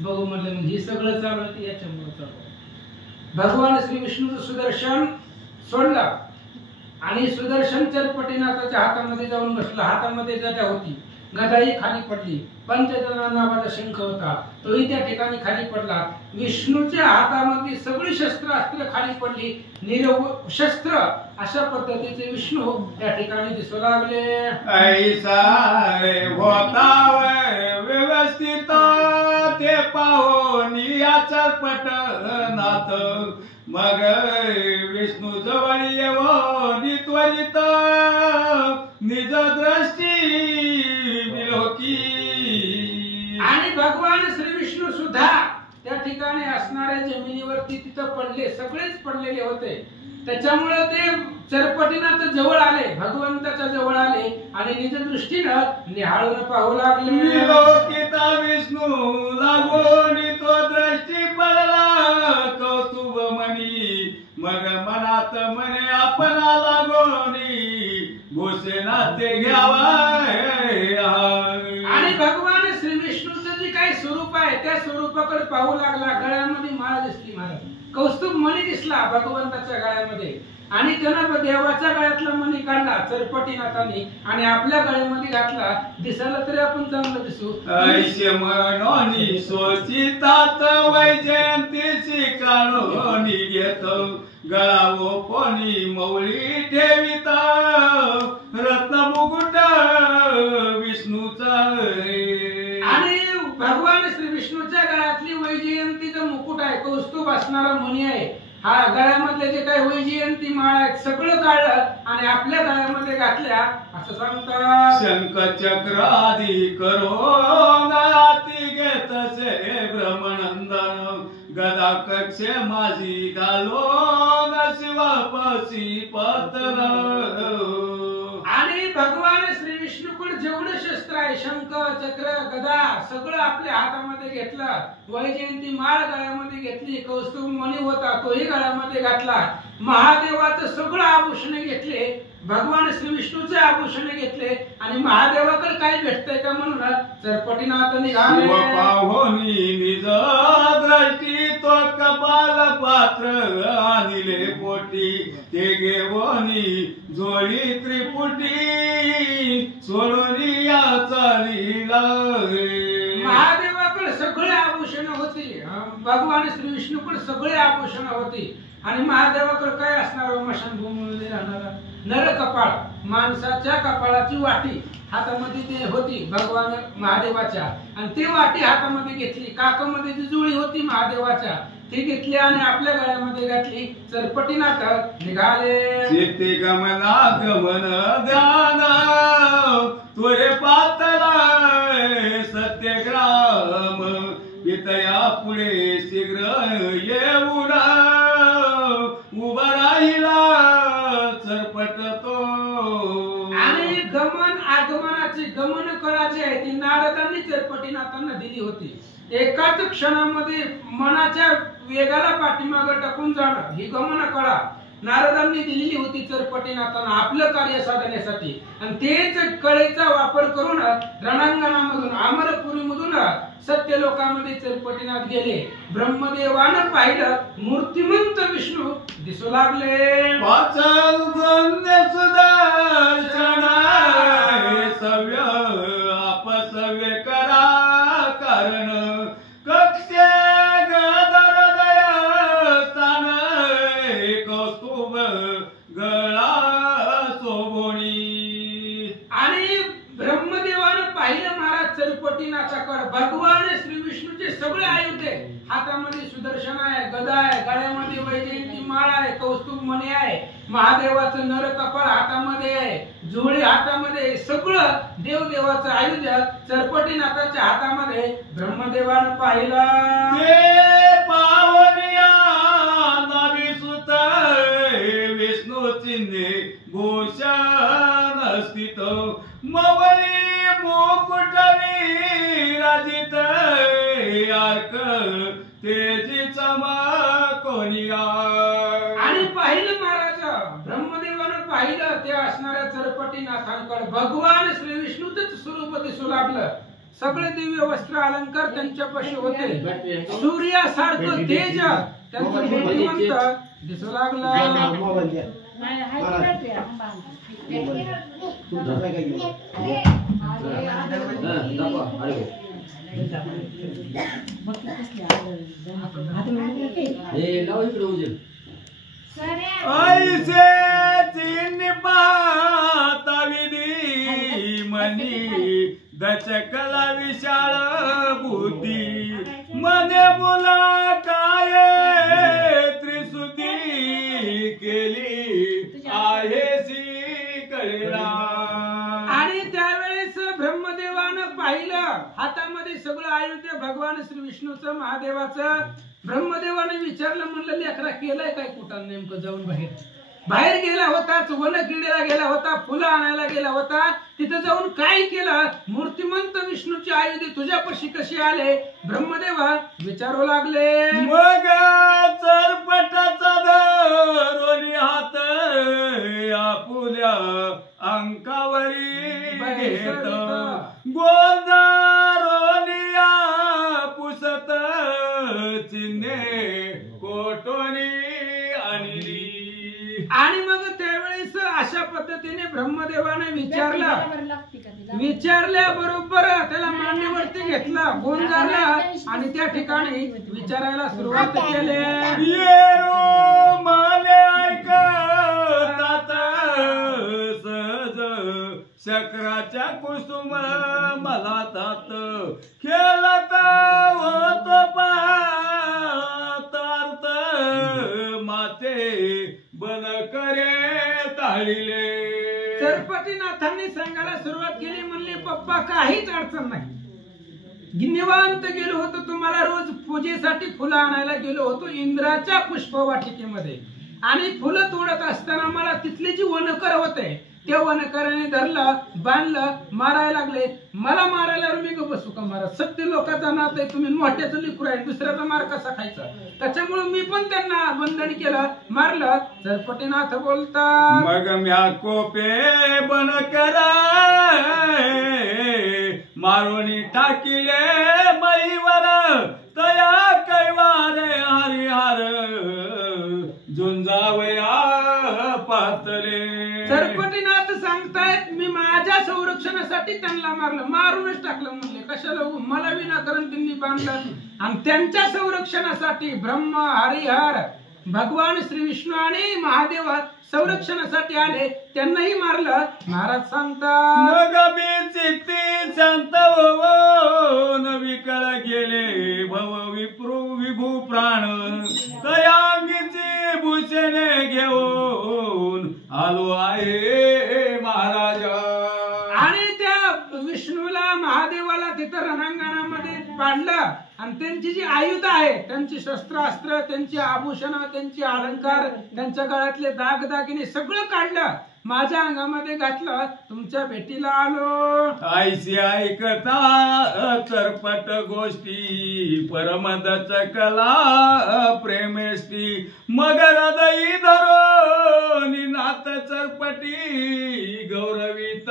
बघू म्हणले म्हणजे हे सगळं चालू आहे याच्यामुळे चालू. भगवान श्री विष्णूचं सुदर्शन सोडला आणि सुदर्शन चरपटीनाथाच्या हातामध्ये जाऊन बसला. हातामध्ये गदा होती, गदाही खाली पडली. पंचजना नावाचा शंख होता, तोही त्या ठिकाणी खाली पडला. विष्णूच्या हातामध्ये सगळी शस्त्रास्त्र खाली पडली, शस्त्र अशा पद्धतीचे विष्णू त्या ठिकाणी दिसू लागले. ऐसा होता व्यवस्थित ते पाहून चरपटनाथ. मग विष्णू जवळ येऊन त्वरित निज दृष्टी विलोकी. आणि भगवान श्री विष्णू सुद्धा त्या ठिकाणी असणाऱ्या जमिनीवरती तिथं पडले, सगळेच पडलेले होते. त्याच्यामुळे ते चरपटीनाथ जवळ आले, भगवंताच्या जवळ आले आणि निज दृष्टीनं निहाळून पाहू लागले. विलोकिता विष्णू लागून तो दृष्टी पडला कौतुक म्हणी. मग मनात म्हणे आपण लागोनी भूषणात घ्यावा. आणि भगवान श्री विष्णूचं जे काही स्वरूप आहे त्या स्वरूपाकडे पाहू लागला. गळ्यामध्ये माळ दिसली महाराज, कौस्तुभ मणी दिसला भगवंताच्या गळ्यामध्ये. आणि त्यानं देवाच्या गळ्यातला मणी काढला चरपटीनाथांनी आणि आपल्या गळ्यामध्ये घातला. दिसायला तरी आपण चांगलं दिसू. ऐशे मनोनी सोचितात वैजयंतीची काढून घेतो. गळावो कोणी मौळी ठेवित रत्न मुकुट विष्णूचा. आणि भगवान श्री विष्णूच्या गळ्यातली वैजयंतीचं मुकुट आहे, कौस्तुभ असणारा मणी आहे. हा गळ्यामधले जे काही वैजयंती माळ आहेत सगळं काढलं आणि आपल्या गळ्यामध्ये घातल्या असं सांगतात. शंख चक्र आदी करो नाती घेतसे ब्रह्मनंदन. गदा कक्षे माझी घालो न शिवापाशी पत्र. आणि भगवान श्री विष्णूकडे जेवढे शस्त्र आहे शंख चक्र गदा सगळं आपल्या हातामध्ये घेतलं. वैजयंती माळ गळ्यामध्ये घेतली, कौस्तुभ मणी होता तोही गळ्यामध्ये घातला. महादेवाचं सगळं आभूषणे घेतले, भगवान श्री विष्णूचे आभूषणे घेतले. आणि महादेवाकडे काय भेटतंय का म्हणून चरपटीनाथ निघाले. निज दृष्टी तो कपाल पात्र आणले पोटी. ते घेवनी जोडी त्रिपुटी सोडून या चालीला. महादेवाकडे सगळे आभूषण होती, भगवान श्री विष्णूकडे सगळे आभूषण होती. आणि महादेवाकडे काय असणार मशानभूमीमध्ये राहणारा नर कपाळ, माणसाच्या कपाळाची वाटी हातामध्ये ते होती भगवान महादेवाच्या. आणि ती वाटी हातामध्ये घेतली, काकामध्ये ती जुळी होती महादेवाच्या, ती घेतली आणि आपल्या गळ्यामध्ये घातली. चरपटीनाथ निघाले. चित्ती गमना गमन ध्यान त्वरे पातला सत्यग्राम. पितया पुढे शीघ्र येऊन उभा राहिला चरपट तो. आणि गमन आगमनाची, गमन महादेवांनी चरपटीनाथांना दिली होती. एकाच क्षणामध्ये मनाच्या वेगाला पाठीमागं टाकून जाणं ही गमन कळा नारदांनी दिलेली होती चरपटीनाथांना आपलं कार्य साधण्यासाठी. आणि तेच कळेचा वापर करून रणांगणामधून अमरपुरीमधून सत्य लोकांमध्ये चरपटीनाथ गेले. ब्रह्मदेवानं पाहिलं मूर्तिमंत विष्णू दिसू लागले. वाचन धन्य सुदर्शन सव्य अपसव्य करा कारण कक्षे गदरदय स्थान कौस्तुभ गळा सोबोणी. आणि ब्रह्मदेवानं पाहिलं महाराज चरपटीनाथाकडे. भगवान श्री विष्णूचे सगळे आयुधे हातामध्ये सुदर्शन आहे, गदा आहे, गळ्यामध्ये वैजयंती माळ आहे, कौस्तुभ मणी आहे, महादेवाचं नर कपाळ हातामध्ये आहे, जुळी हातामध्ये, सगळं देवदेवाचं आयुध चरपटीनाथाच्या हातामध्ये ब्रह्मदेवानं पाहिलं. ते पावनिया नाभिसुत विष्णू चिन्हे भूषण स्थित मवली मुकुटवी राजित अर्क तेजी चमकोनिया. आणि पाहिलं महाराज ब्रह्मदेवानं पाहिलं ते असणाऱ्या चरपटीनाथांकडे भगवान श्री विष्णूचंच स्वरूप दिसू लागलं. सगळे दिव्य वस्त्र अलंकार त्यांच्यापाशी होते. सूर्यासारखं तेज त्यांचं मूर्तिमंत दिसू लागलं. ऐसे तीन पाहता विधी मनी दचकला विशाळ बुद्धी मने मुला काय त्रिसुद्धी केली आहेसी कळेना. आणि त्यावेळेस ब्रह्मदेवानं पाहिलं हातामध्ये सगळं आयुध्य भगवान श्री विष्णूचं महादेवाचं. ब्रह्मदेवाने विचारलं, म्हणलं लेकरा केलंय काय कुठं नेमकं जाऊन बाहेर गेला होता, वन क्रीडेला गेला होता, फुलं आणायला गेला होता, तिथं जाऊन काय केलं? मूर्तिमंत विष्णूची आयुधे तुझ्यापाशी कशी आले? ब्रह्मदेवा विचारू लागले. मग चरपटाचा धरोनी हात आपुल्या अंकावरी घेत गोंजारोनिया पुसत चिन्हे कोटोनी आणली. आणि मग त्यावेळेस अशा पद्धतीने ब्रह्मदेवाने विचारल्याबरोबर त्याला मांडीवरती घेतला, गोंजारला आणि त्या ठिकाणी विचारायला सुरुवात केली. येरो माने ऐकतात सहज शक्राच्या कुसुम मला तात खेळत होतो पार्थ माते बन करे ताळिले. चरपटीनाथांनी सांगायला सुरुवात केली. म्हणले पप्पा काहीच अडचण नाही, निवांत गेलो होतो, तुम्हाला रोज पूजेसाठी फुलं आणायला गेलो होतो इंद्राच्या पुष्पवाटिकेमध्ये. आणि फुलं तोडत असताना मला तिथले जी वनकर होते त्या वनकराने धरलं, बांधलं, मारायला लागले. मला मारायला मी ग बसू का महाराज? सत्य लोकांचा नात आहे, तुम्ही मोठ्याचं लेकरू आहे, दुसऱ्याचा मार कसा खायचा? त्याच्यामुळे मी पण त्यांना बंधन केलं, मारलं. चरपटीनाथ बोलतात, मग म्या कोपे बन करा मारुनी टाकिले बाईवर तया कैवारे हरिहर झुंजावया पातले. चरपटीनाथ सांगतायत मी माझ्या संरक्षणासाठी त्यांना मारलं, मारूनच टाकलं. म्हणले कशाला? मला विनाकारण त्यांनी बांधलं. आणि त्यांच्या संरक्षणासाठी ब्रह्म हरिहर भगवान श्री विष्णू आणि महादेव संरक्षणासाठी आले, त्यांनाही मारलं. महाराज सांगतात, मग मी चित्ती शांत होऊन विकळ गेले भव विप्रू विभू प्राण तयांगीची भूषणे घेऊन आलो आहे महाराजा. आणि त्या विष्णूला महादेवाला तिथं रणांगणामध्ये पाडलं. आणि त्यांची जी आयुध आहे, त्यांची शस्त्रास्त्र, त्यांची आभूषण, त्यांचे अलंकार, त्यांच्या गळ्यातले दागदागिने सगळं काढलं. माझ्या अंगामध्ये घातलं, तुमच्या भेटीला आलो. ऐशी ऐकता चरपट गोष्टी परमदच कला प्रेमेष्टी मग हृदयी धरोनी नात चरपटी गौरवित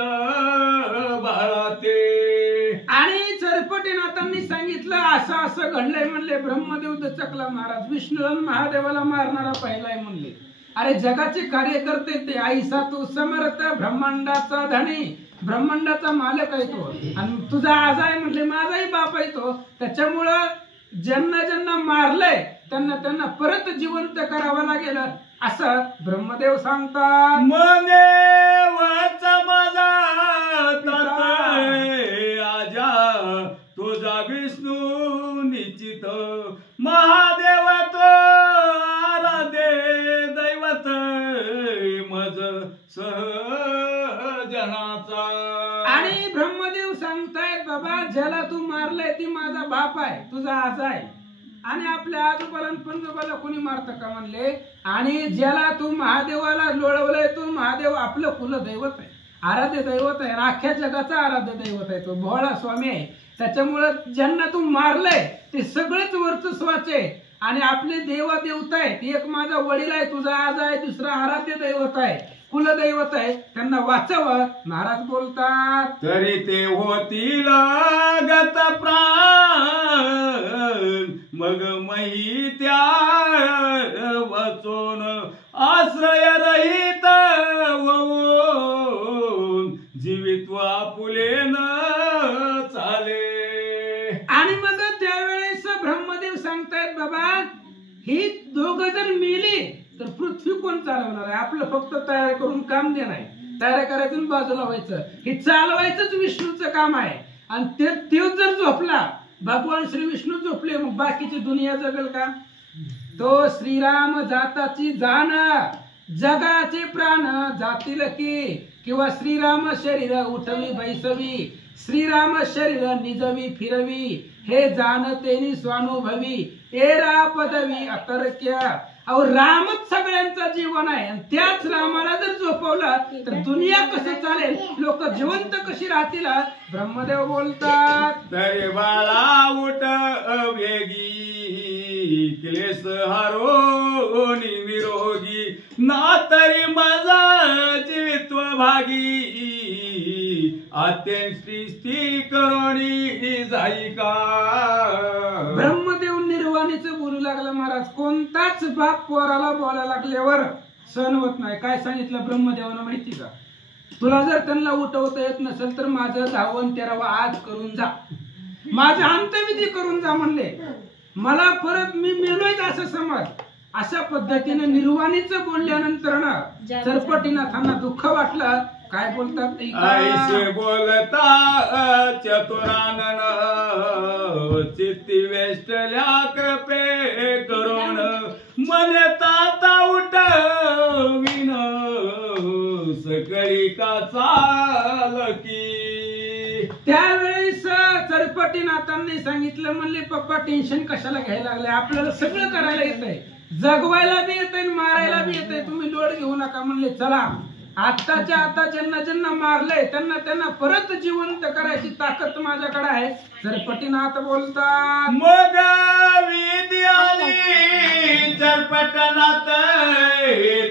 बाळा ते. आणि चरपटीनाथांनी सांगितलं असं असं घडलंय म्हणले. ब्रह्मदेव दचकला महाराज. विष्णू महादेवाला मारणारा पहिलाय म्हणले. अरे जगाचे कार्यकर्ते ते. आईसा तू समर्थ ब्रह्मांडाचा धनी, ब्रह्मांडाचा मालक आहे तो. आणि तुझा आज आहे म्हणले, माझाही बाप आहे तो. त्याच्यामुळं ज्यांना ज्यांना मारलंय त्यांना त्यांना परत जिवंत करावं लागेल असं ब्रह्मदेव सांगतात. मने वाचा माझा आजा तुझा विष्णू निश्चित महादेव तो आराधे दैवत मज सहजनाचा. आणि ब्रह्मदेव सांगतायत बाबा ज्याला तू मारलंय ती माझा बाप आहे, तुझा आज आहे. आणि आपल्या आजोबाला पंजोबाला कोणी मारतं का म्हणले. आणि ज्याला तू महादेवाला लोळवलंय तो महादेव आपलं कुलदैवत आहे, आराध्य दैवत आहे. अख्ख्या जगाचा आराध्य दैवत आहे तो, भोळा स्वामी आहे. त्याच्यामुळं ज्यांना तू मारलंय ते सगळेच वर्चस्वाचे आणि आपले देवा देवता आहेत. एक माझा वडील आहे, तुझा आज आहे, दुसरा आराध्य दैवत आहे, कुलदैवत आहे. त्यांना वाचावं महाराज बोलतात. तरी ते होतील गत प्राण मग मही त्या वाचून आश्रय रहित होऊन जीवित्व आपुलेन चाले. आणि मग त्यावेळेस ब्रह्मदेव सांगतायत बाबा ही दोघ जर मेली तर पृथ्वी कोण चालवणार आहे. आपलं फक्त तयार करून काम देणं आहे, तयार करायचं आणि बाजूला व्हायचं. हे चालवायचंच विष्णूचं काम आहे. आणि ते जर झोपला, भगवान श्री विष्णू झोपले, मग बाकीची दुनिया जगल का. तो श्रीराम जाताची जाण जगाचे प्राण जातील की, किंवा श्रीराम शरीर उठवी बैसवी, श्रीराम शरीर निजवी फिरवी, हे जाणतेनी स्वानुभवी एरा पदवी अतर्क्य. अहो रामच सगळ्यांचा जीवन आहे. आणि त्याच रामाला जर झोपवलं तर दुनिया कसं चालेल, लोक जिवंत कशी राहतील. ब्रह्मदेव बोलतात. तरी बाळा उठ वेगी क्लेश हरो निरोगी ना तरी माझा जीवित्व भागी अत्यंती करोनी जाई का. ब्रह्मदेव निर्वाणीचं बोलू लागला महाराज. कोणताच बाप पोराला बोलायला लागल्यावर सहन होत नाही. काय सांगितलं ब्रह्मदेवानं माहिती का. तुला जर त्यांना उठवता येत नसेल तर माझं 10व 13व आज करून जा, माझं अंत्यविधी करून जा म्हणले. मला परत मी मेलोय असं समज. अशा पद्धतीने निर्वाणीचं बोलल्यानंतर ना चरपटीनाथांना दुःख वाटलं. काय बोलतात ऐसे बोलता चतुरानन चित्ती वेष्टल्या कृपे करून मने ताता उठविन सकळी का चालकी. त्यावेळेस चरपटीनाथांनी सांगितलं म्हणले पप्पा टेन्शन कशाला घ्यायला लागले, आपल्याला सगळं करायला येतंय, जगवायला बी येतंय मारायला बी येतंय, तुम्ही लोड घेऊ नका म्हणले. चला आताच्या आता ज्यांना ज्यांना मारलंय त्यांना त्यांना परत जिवंत करायची ताकद माझ्याकडे आहे. चरपटीनाथ बोलतात. मग विधी आली चरपटनाथ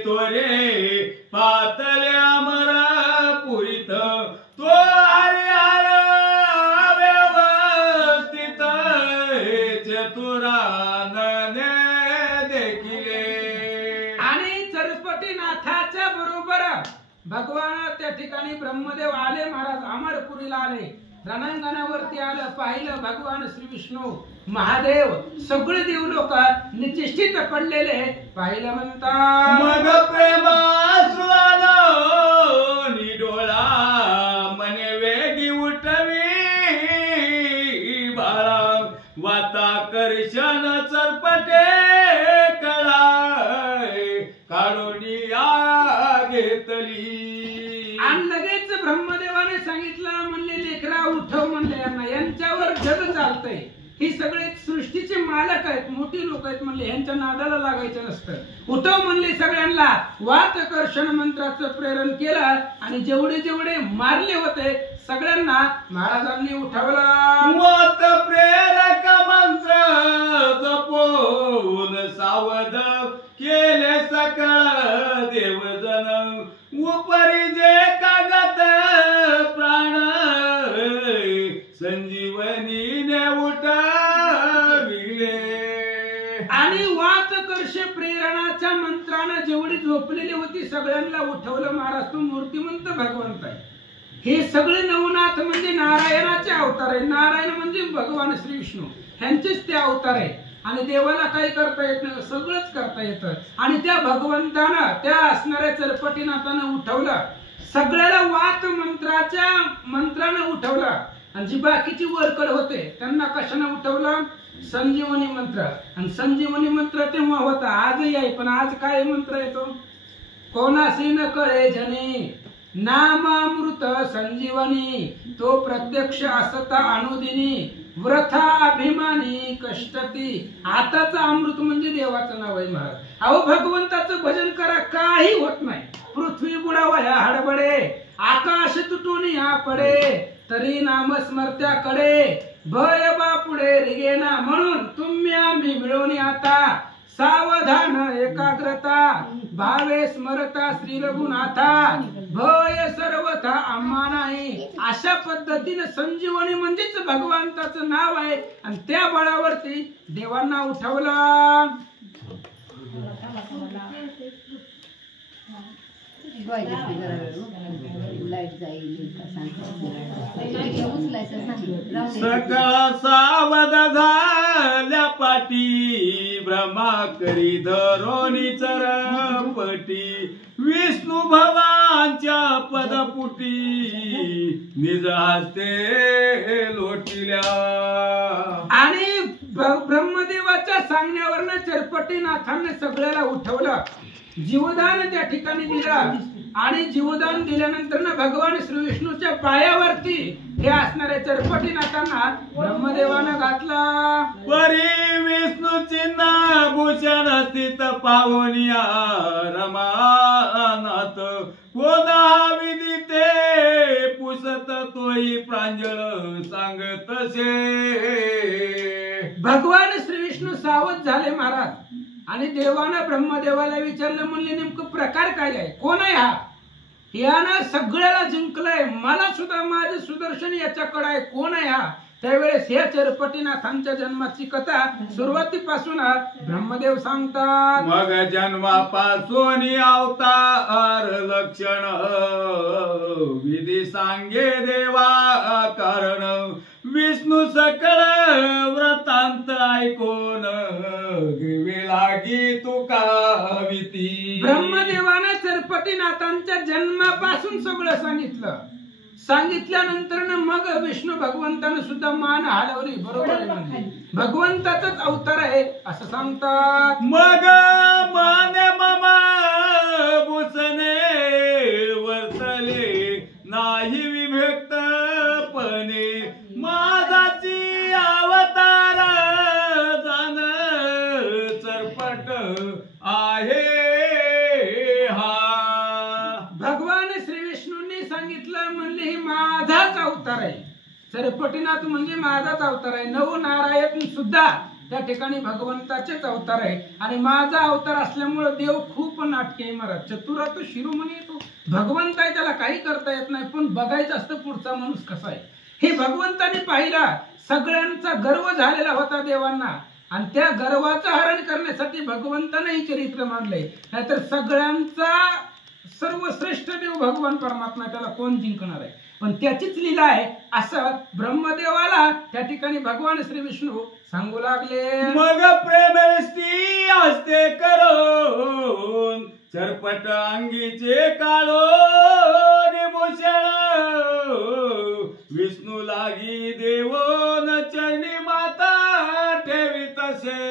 तोरे पातले अमर पुरीत तो हरिहर व्यवस्थित चतुरानने देखिले. आणि चरपटीनाथाच्या बरोबर भगवान त्या ठिकाणी ब्रह्मदेव आले महाराज. अमरपुरीला आले, रणांगणावरती आलं, पाहिलं भगवान श्री विष्णू महादेव सगळे देव लोक निश्चित पडलेले पाहिलं. म्हणतात मग प्रेमास्वाला निडोळा मने वेगी उठवी बाळा वाताकर्षण चरपटे कळा काढून घेतली. आणि लगेच ब्रह्मदेवाने सांगितलं म्हणले लेकरा उठव म्हणले यांना, यांच्यावर जग चालतंय. ही सगळे सृष्टीचे मालक आहेत, मोठी लोक आहेत म्हणले, ह्यांच्या नादाला लागायचं नसतं. उठव म्हणले सगळ्यांना. वातकर्षण मंत्राचं प्रेरण केलं आणि जेवढे जेवढे मारले होते सगळ्यांना महाराजांनी उठवला. वात प्रेरक मंत्र जपोन सावध केले सकळ देवजन उपरी जे कागद प्राण संजीवनीने उठविले. आणि वातकर्ष प्रेरणाच्या मंत्रानं जेवढी झोपलेली होती सगळ्यांना उठवलं. महाराज तो मूर्तिमंत भगवंत आहे. हे सगळे नवनाथ म्हणजे नारायणाचे अवतार आहे. नारायण म्हणजे भगवान श्री विष्णू, ह्यांचेच ते अवतार आहे. आणि देवाला काही करता येत नाही, सगळंच करता येतं. आणि त्या भगवंतानं त्या असणाऱ्या चरपटीनाथानं उठवलं. सगळ्याला वात मंत्राच्या मंत्रानं उठवलं. आणि जी बाकीची वरकड होते त्यांना कशानं उठवलं? संजीवनी मंत्र. आणि संजीवनी मंत्र तेव्हा होता, आजही आहे, पण आज काय मंत्र येतो? कोणासी न कळे जने नामामृत संजीवनी, तो प्रत्यक्ष असता अनुदिनी व्रथा अभिमानी कष्टती. आताचं अमृत म्हणजे देवाचं नाव आहे महाराज. अहो भगवंताचं भजन करा, काही होत नाही. पृथ्वी बुडावया हडबडे, आकाश तुटून या पडे, तरी नामस्मर्त्याकडे भय बापुडे रिगेना. म्हणून तुम्ही आम्ही मिळवणी आता सावधान एकाग्रता, भावे स्मरता श्री रघुनाथा, भय सर्वथा आम्हा नाही. अशा पद्धतीने संजीवनी म्हणजेच भगवंताचं नाव आहे. आणि त्या बळावरती देवांना उठवला. सकळ सावध झाल्या पाटी, भ्रमा करी धरोनी चरपटी, विष्णू भवांच्या पदपुटी निज हस्ते लोटिल्या. आणि ब्रह्मदेवाच्या सांगण्यावरनं चरपटीनाथांनी सगळ्याला उठवलं. जीवदान त्या ठिकाणी दिलं. आणि जीवदान दिल्यानंतर ना भगवान श्री विष्णूच्या पायावरती हे असणाऱ्या चरपटीनाथांना ब्रह्मदेवानं घातला. परी विष्णू चिन्ह भूषण स्थित पावनिया रमानाथ, कोणा विधी ते पुसत तोही प्रांजळ सांगतसे. भगवान श्री विष्णू सावध झाले महाराज. आणि देवानं ब्रह्मदेवाला विचारलं, म्हणले नेमकं प्रकार काय आहे, कोण आहे हा? यानं सगळ्याला जिंकलंय, मला सुद्धा माझे सुदर्शन याच्याकडे आहे, कोण आहे हा? त्यावेळेस हे चरपटीनाथांच्या जन्माची कथा सुरुवातीपासून ब्रह्मदेव सांगतात. मग जन्मापासून अवतार लक्षण विधी सांगे देवा कारण, विष्णू सकळ व्रतांत ऐकून ग्रीवे लागी तुका विती. ब्रह्मदेवाने चरपटीनाथांच्या जन्मापासून सगळं सांगितलं. सांगितल्यानंतर मग विष्णू भगवंतानं सुद्धा मान हलवली. बरोबर आहे, म्हणजे भगवंताचाच अवतार आहे असं सांगतात. मग मान ममा भूषणे वर्तले नाही विभक्तपणे, माझाची अवतार जाण चरपट आहे हा. भगवान श्री विष्णूंनी सांगितलं, म्हणले ही माझाच अवतार आहे. चरपटीनाथ म्हणजे माझाच अवतार आहे. नवनारायण सुद्धा त्या ठिकाणी भगवंताचेच अवतार आहे. आणि माझा अवतार असल्यामुळे देव खूप नाटके आहे महाराज. चतुरात शिरोमणी तो भगवंत आहे, त्याला काही करता येत नाही. पण बघायचं असतं पुढचा माणूस कसा आहे हे भगवंताने पाहिला. सगळ्यांचा गर्व झालेला होता देवांना. आणि त्या गर्वाचं हरण करण्यासाठी भगवंताने ही चरित्र मांडलंय. नाहीतर सगळ्यांचा सर्वश्रेष्ठ देव भगवान परमात्मा, त्याला कोण जिंकणार आहे? पण त्याचीच लीला आहे असं ब्रह्मदेवाला त्या ठिकाणी भगवान श्री विष्णू सांगू लागले. मग प्रेमस्ती असते करून चरपट अंगीचे काळो भूषण, विष्णू लागी देवोन चरणी माता ठेवी तसे.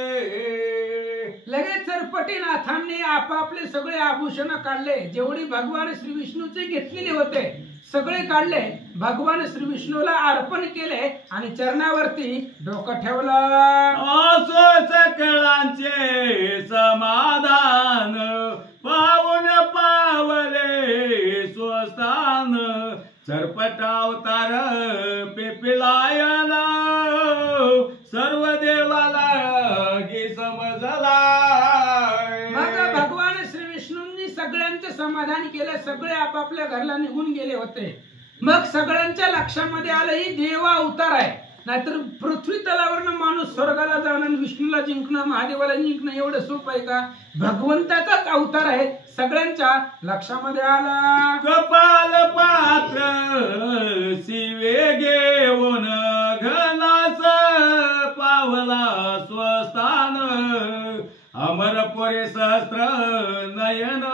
लगेच चरपटीनाथांनी आपापले सगळे आभूषण काढले. जेवढी भगवान श्री विष्णूचे घेतलेले होते सगळे काढले, भगवान श्री विष्णूला अर्पण केले आणि चरणावरती डोकं ठेवलं. असो सकळांचे समाधान, पावन पावले स्वस्थान. सरपट अवतार पेपिलायन, सर्व देवाला गी समजला. मग भगवान श्री विष्णूंनी सगळ्यांचे समाधान केलं. सगळे आपापल्या घरला निघून गेले होते. मग सगळ्यांच्या लक्षामध्ये आलं ही देव अवतार आहे, नाहीतर पृथ्वी तलावरनं माणूस स्वर्गाला जाणं आणि विष्णूला जिंकणं, महादेवाला जिंकणं एवढं सोपं आहे का? भगवंताचाच अवतार आहे. सगळ्यांच्या लक्षामध्ये आला. कपाल पात्र शिवे घेऊन घनास पावला स्वस्थान. अमरपुरे सहस्त्र नयन,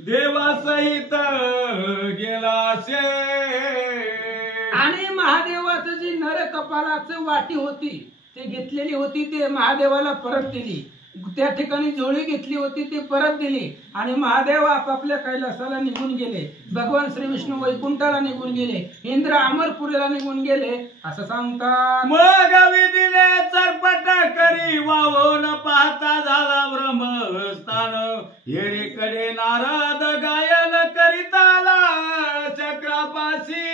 देवासहित गेला शे. आणि महादेवाचं जी नर कपालाचं वाटी होती ते घेतलेली होती, ते महादेवाला परत दिली. त्या ठिकाणी जोडी घेतली होती ती परत दिली आणि महादेव आपापल्या कैलासाला निघून गेले. भगवान श्री विष्णू वैकुंठाला निघून गेले, इंद्र अमरपुरीला निघून गेले असं सांगतात. मग विधीने चरपट करी वाहून पाहता झाला ब्रह्मस्थान. येरीकडे नारद गायन करीताला चक्रापाशी.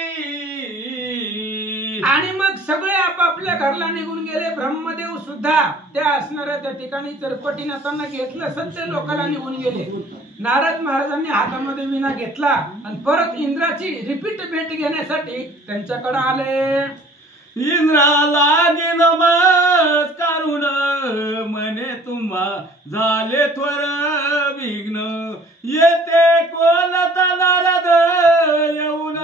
आणि मग सगळे आपापल्या घरला निघून गेले. ब्रह्मदेव सुद्धा त्या असणाऱ्या त्या ठिकाणी चरपटीनं त्यांना घेतलं, सत्य लोकांना निघून गेले. नारद महाराजांनी हातामध्ये विणा घेतला आणि परत इंद्राची रिपीट भेट घेण्यासाठी त्यांच्याकडे आले. इंद्राला नमस्कारून म्हणे तुम्हा झाले थोर विघ्न. येते कोणता नारद येऊन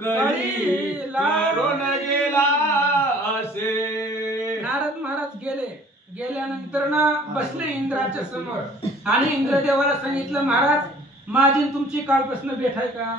करी लारून गेला असे. नारद महाराज गेल्यानंतर ना बसले इंद्राच्या समोर आणि इंद्रदेवाला सांगितलं, महाराज माझी तुमची कालपासून भेट आहे का?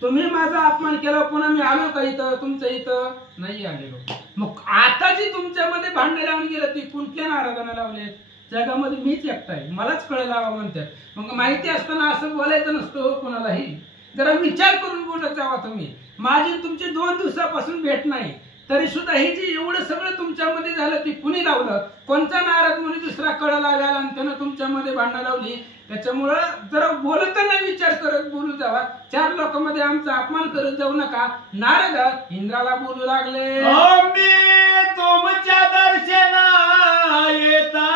तुम्ही माझा अपमान केला, पुन्हा मी आलो का इथं तुमच्या इथं? नाही आलेलो. मग आता जी तुमच्यामध्ये भांडण लावून गेलं ती कुठल्या नारदांना लावले? जगामध्ये मीच एकटा आहे, मलाच कळ लावा म्हणतात. मग माहिती असताना असं बोलायचं नसतं हो कोणालाही. जरा विचार करून बोलत जावा तुम्ही. माझी तुमची 2 दिवसापासून भेट नाही, तरी सुद्धा ही जी एवढं सगळं तुमच्यामध्ये झालं ती कुणी लावलं? कोणता नारद मुनी दुसरा कळ लावला आणि त्यानं तुमच्यामध्ये भांडणं लावली? त्याच्यामुळं जरा बोलताना विचार करत बोलू जावा. 4 लोकांमध्ये आमचा अपमान करत जाऊ नका. नारद इंद्राला बोलू लागले, मी तुमच्या दर्शना येता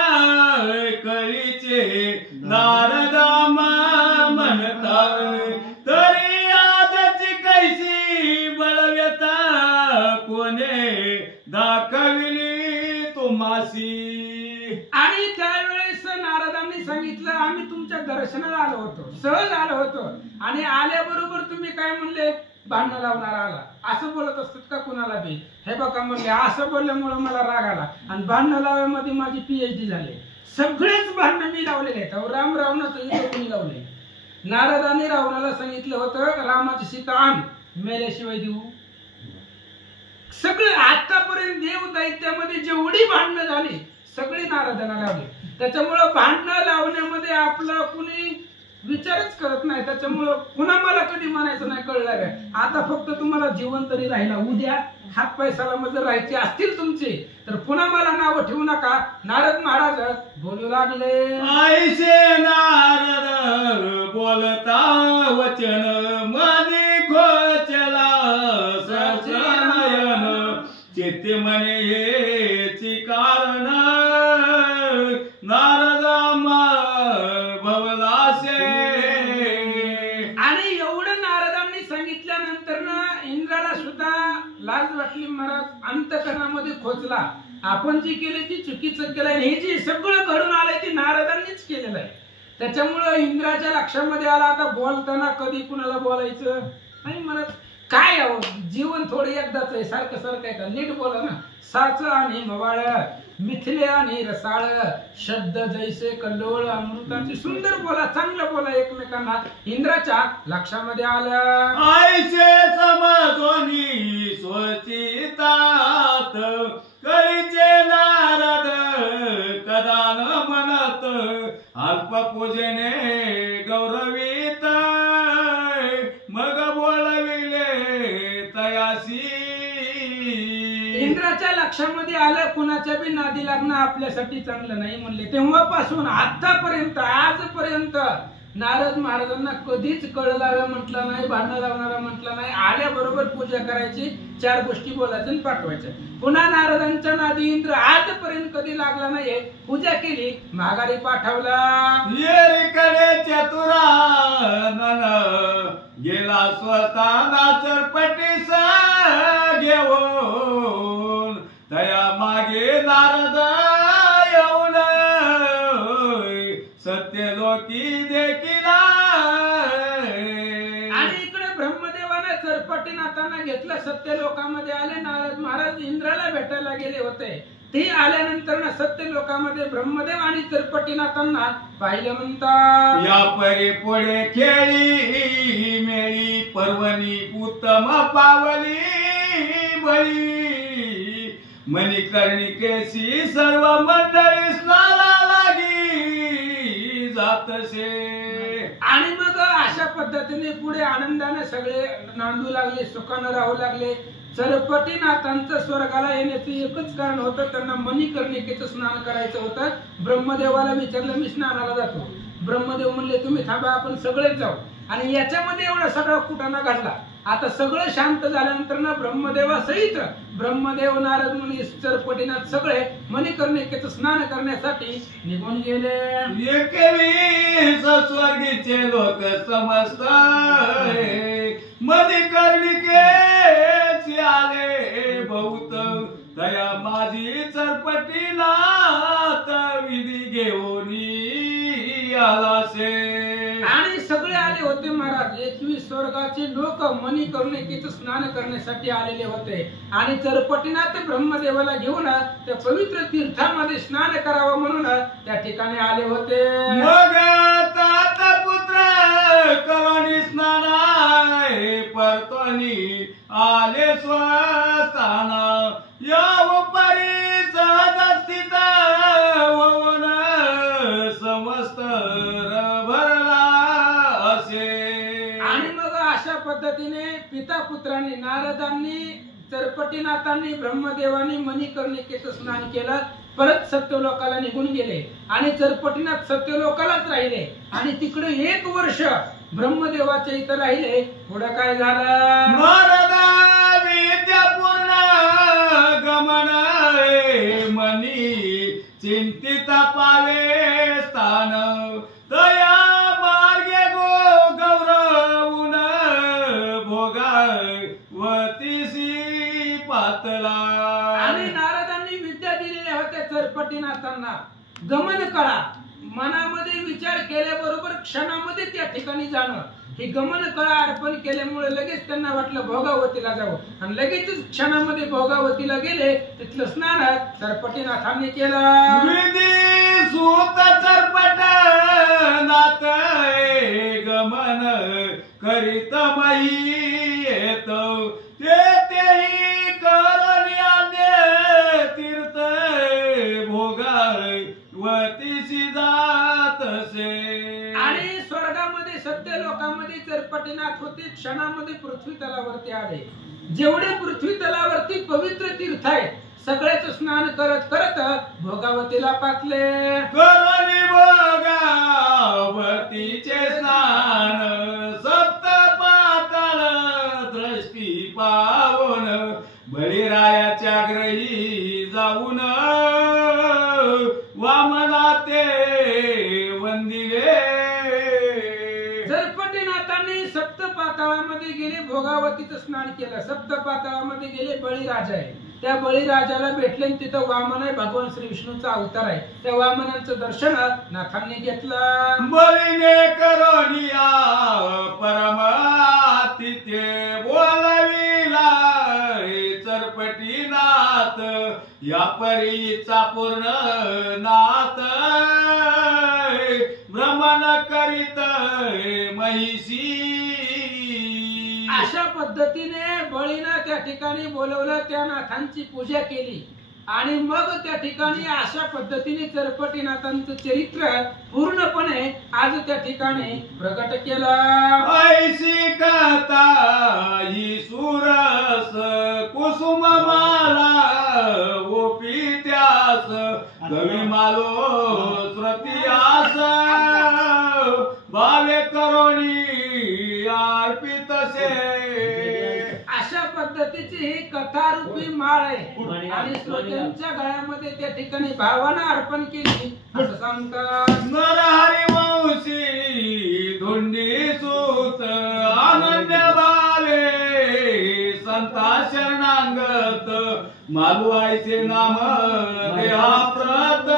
कळीचे नारदा म्हणता. तरी आजची कैसी बळव्यता कोणे दाखविली तुम्हासी. आणि त्यावेळेस नारदांनी सांगितलं, आम्ही तुमच्या दर्शनाला आलो होतो, सहज आलो होतो आणि आल्याबरोबर तुम्ही काय म्हणले? भांडण लावणार आला. असं बोलत असतात का कुणाला बी? हे बघा म्हणले, असं बोलल्यामुळे मला राग आला आणि भांडण लावण्यामध्ये माझी PhD झाली. सगळेच भांडण मी लावलेले आहेत. राम रावणाचं युद्ध कोणी लावले? नारदांनी रावणाला सांगितलं होतं, रामाची सीता आण, मेल्याशिवाय देऊ. सगळे आतापर्यंत देव दैत्यामध्ये जेवढी भांडणं झाली सगळी नारदांना लावली. त्याच्यामुळं भांडणं लावण्यामध्ये आपलं कुणी विचारच करत नाही. त्याच्यामुळं पुन्हा मला कधी म्हणायचं नाही, कळलं काय? आता फक्त तुम्हाला जीवन तरी राहिला. उद्या हात पैसाला जर राहायचे असतील तुमचे तर पुन्हा मला नाव ठेवू नका. नारद महाराज बोलू लागले, ऐसे नारद बोलता वचन मनी खोचला सहस्रनयन. चित्ते म्हणे हेची कारण नारदा भवलासे. आणि एवढं नारदांनी सांगितल्यानंतर ना इंद्राला सुद्धा लाज वाटली. महाराज अंतकरणामध्ये खोचला, आपण जी केली ती चुकीचं केलंय. हे जे सगळं घडून आलंय ते नारदांनीच केलेलं आहे. त्याच्यामुळं इंद्राच्या लक्षामध्ये आला, आता बोलताना कधी कुणाला बोलायचं नाही. महाराज काय जीवन थोडं एकदाच आहे, सारखं सारखं आहे का? नीट बोला ना. साच आणि मवाळ, मिथिले आणि रसाळ, शब्द जैसे कल्लोळ अमृताची. सुंदर बोला, चांगलं बोला एकमेकांना. इंद्राच्या लक्षामध्ये आलं, ऐसे समजोनी स्वचितात कळीचे नारद कदा न म्हणत. अल्प पूजेने गौरवित इंद्राच्या लक्षामध्ये आलं कुणाच्या बी नादी लागणं आपल्यासाठी चांगलं नाही म्हणले. तेव्हापासून आतापर्यंत आजपर्यंत नारद महाराजांना कधीच कळ लावा म्हटलं नाही, भांडण लावणारा म्हटलं नाही. आल्याबरोबर पूजा करायची, 4 गोष्टी बोलायच्या आणि पाठवायच्या. पुन्हा नारदांच्या नादी इंद्र आजपर्यंत कधी लागला नाही. पूजा केली, माघारी पाठवला. येरीकडे चतुरानन गेला स्वतः चरपटीस घेऊन, तया मागे नारद येऊन सत्यलोकी देखील. आणि इकडे ब्रह्मदेवाने चरपटीनाथांना घेतलं, सत्य लोकांमध्ये आले. नारद महाराज इंद्राला भेटायला गेले होते. ते आल्यानंतर ना सत्य लोकांमध्ये ब्रह्मदेव आणि चरपटीनाथांना पाहिलं म्हणतात. या परी पुढे खेळी मेळी पर्वणी उत्तम पावली बळी, मणिकर्णिकेशी सर्व मंडळी स्नाला लागी जातसे. आणि मग अशा पद्धतीने पुढे आनंदाने सगळे नांदू लागले, सुखानं राहू लागले. चरपटीनाथांचं स्वर्गाला येण्याचं एकच कारण होतं, त्यांना मणिकर्णिकेचं स्नान करायचं होतं. ब्रह्मदेवाला विचारलं, मी स्नानाला जातो. ब्रह्मदेव म्हणले, तुम्ही थांबा, आपण सगळेच जाऊ. आणि याच्यामध्ये एवढा सगळा कुटाणा घडला. आता सगळं शांत झाल्यानंतर ना ब्रह्मदेवासहित ब्रह्मदेव, नारद मुनी, चरपटीनाथ सगळे मणिकर्णिकेचं स्नान करण्यासाठी निघून गेले. 21 स्वर्गीचे लोक समस्त मणिकर्णिकेची आले बहुत, दया माझी चरपटीनाथ विधी घेऊन आलासे. आणि सगळे आले होते महाराज. 21 स्वर्गाचे लोक मणिकर्णिकेचं स्नान करण्यासाठी आलेले होते. आणि चरपटीनाथ ब्रह्मदेवाला घेऊन त्या पवित्र तीर्थामध्ये स्नान करावं म्हणून त्या ठिकाणी आले होते. मग तात पुत्र करुणी स्नाना परतोनी आले स्वस्थान, या उपरी सहज स्थित होऊन समस्त भरला असे. आणि मग अशा पद्धतीने पिता पुत्रांनी, नारदांनी, चरपटीनाथांनी, ब्रह्मदेवानी मणिकर्णिकेचं स्नान केलं. परत सत्यलोकाला निघून गेले. आणि चरपटीनाथ सत्यलोकालाच राहिले. आणि तिकडे 1 वर्ष ब्रह्मदेवाच्या इथं राहिले. पुढे काय झालं? नारदा विद्यापूर्ण गमन मनी चिंतित पावे स्थान, तया मार्गे गौरवून भोगावतीसी पातला. आणि नारदांनी विद्या दिलेल्या होत्या चरपटीनाथांना. गमन कळा, मनामध्ये विचार केल्याबरोबर क्षणामध्ये त्या ठिकाणी जाणं. ही गमन कळा अर्पण केल्यामुळे लगेच त्यांना वाटलं भोगावतीला जावं. आणि लगेचच क्षणामध्ये भोगावतीला गेले. तिथलं स्नान चरपटीनाथांनी केलं. विधी सूत चरपट नाथ गमन करीत मही येत, तेही करण्याने तीर्थ भोगावतीसी जातसे. आणि स्वर्गामध्ये सत्य लोकांमध्ये चरपटीनाथ होते. क्षणामध्ये पृथ्वी तलावरती आले. जेवढे पृथ्वी तलावरती पवित्र तीर्थ आहेत सगळ्याच स्नान करत करत भोगावतीला पातले. करुणी भोगावतीचे स्नान सप्त पाताळ दृष्टी पावून, बळीरायाच्या ग्रही जाऊन वामना ते वंदिले. चरपटीनाथांनी सप्त पाताळामध्ये गेले, भोगावतीचं स्नान केलं. सप्त पाताळामध्ये गेले, बळीराजा आहे. त्या बळीराजाला भेटले. तिथं वामन आहे, भगवान श्री विष्णूचा अवतार आहे. त्या वामनांचं दर्शन नाथांनी घेतलं. बळीने करोनिया परमातिथे बोलविला चरपटीनाथ, या परीचा पूर्ण नाथ भ्रमण करीत महिषी. अशा पद्धतीने बळीनं त्या ठिकाणी बोलवलं, त्या नाथांची पूजा केली. आणि मग त्या ठिकाणी अशा पद्धतीने चरपटीनाथांचं चरित्र पूर्णपणे आज त्या ठिकाणी प्रकट केलं. ऐशी कथा ही सुरस कुसुम माला ओपित्यास कवी मालो श्रुतियास भावे करोणी अर्पितसे. अशा पद्धतीची ही कथारूपी माळ आहे आणि श्रोत्यांच्या गळ्यामध्ये त्या ठिकाणी भावना अर्पण केली असं सांगतात. नरहरी वंशी धोंडी सूत अनन्य भावे संता शरणांगत मालू आईचे नाम देहाप्रत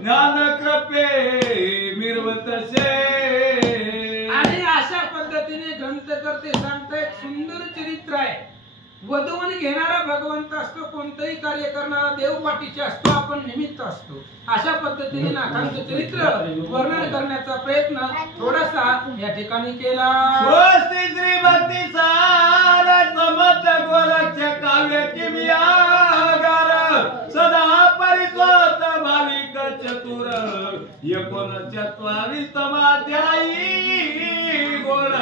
ज्ञान कृपे मिरवतसे. आणि अशा पद्धतीने ग्रंथकर्ते सांगतायत सुंदर चरित्र आहे. वधवून घेणारा भगवंत असतो, कोणतंही कार्य करणारा देव पाठीशी असतो, आपण निमित्त असतो. अशा पद्धतीने नाथांचं चरित्र वर्णन करण्याचा प्रयत्न थोडासा या ठिकाणी केला. स्वस्ति श्री भक्ती सार समर्थ गोरक्ष काव्य किमियागार सदा परिसोत भाविक चतुर 39 अध्यायी गोड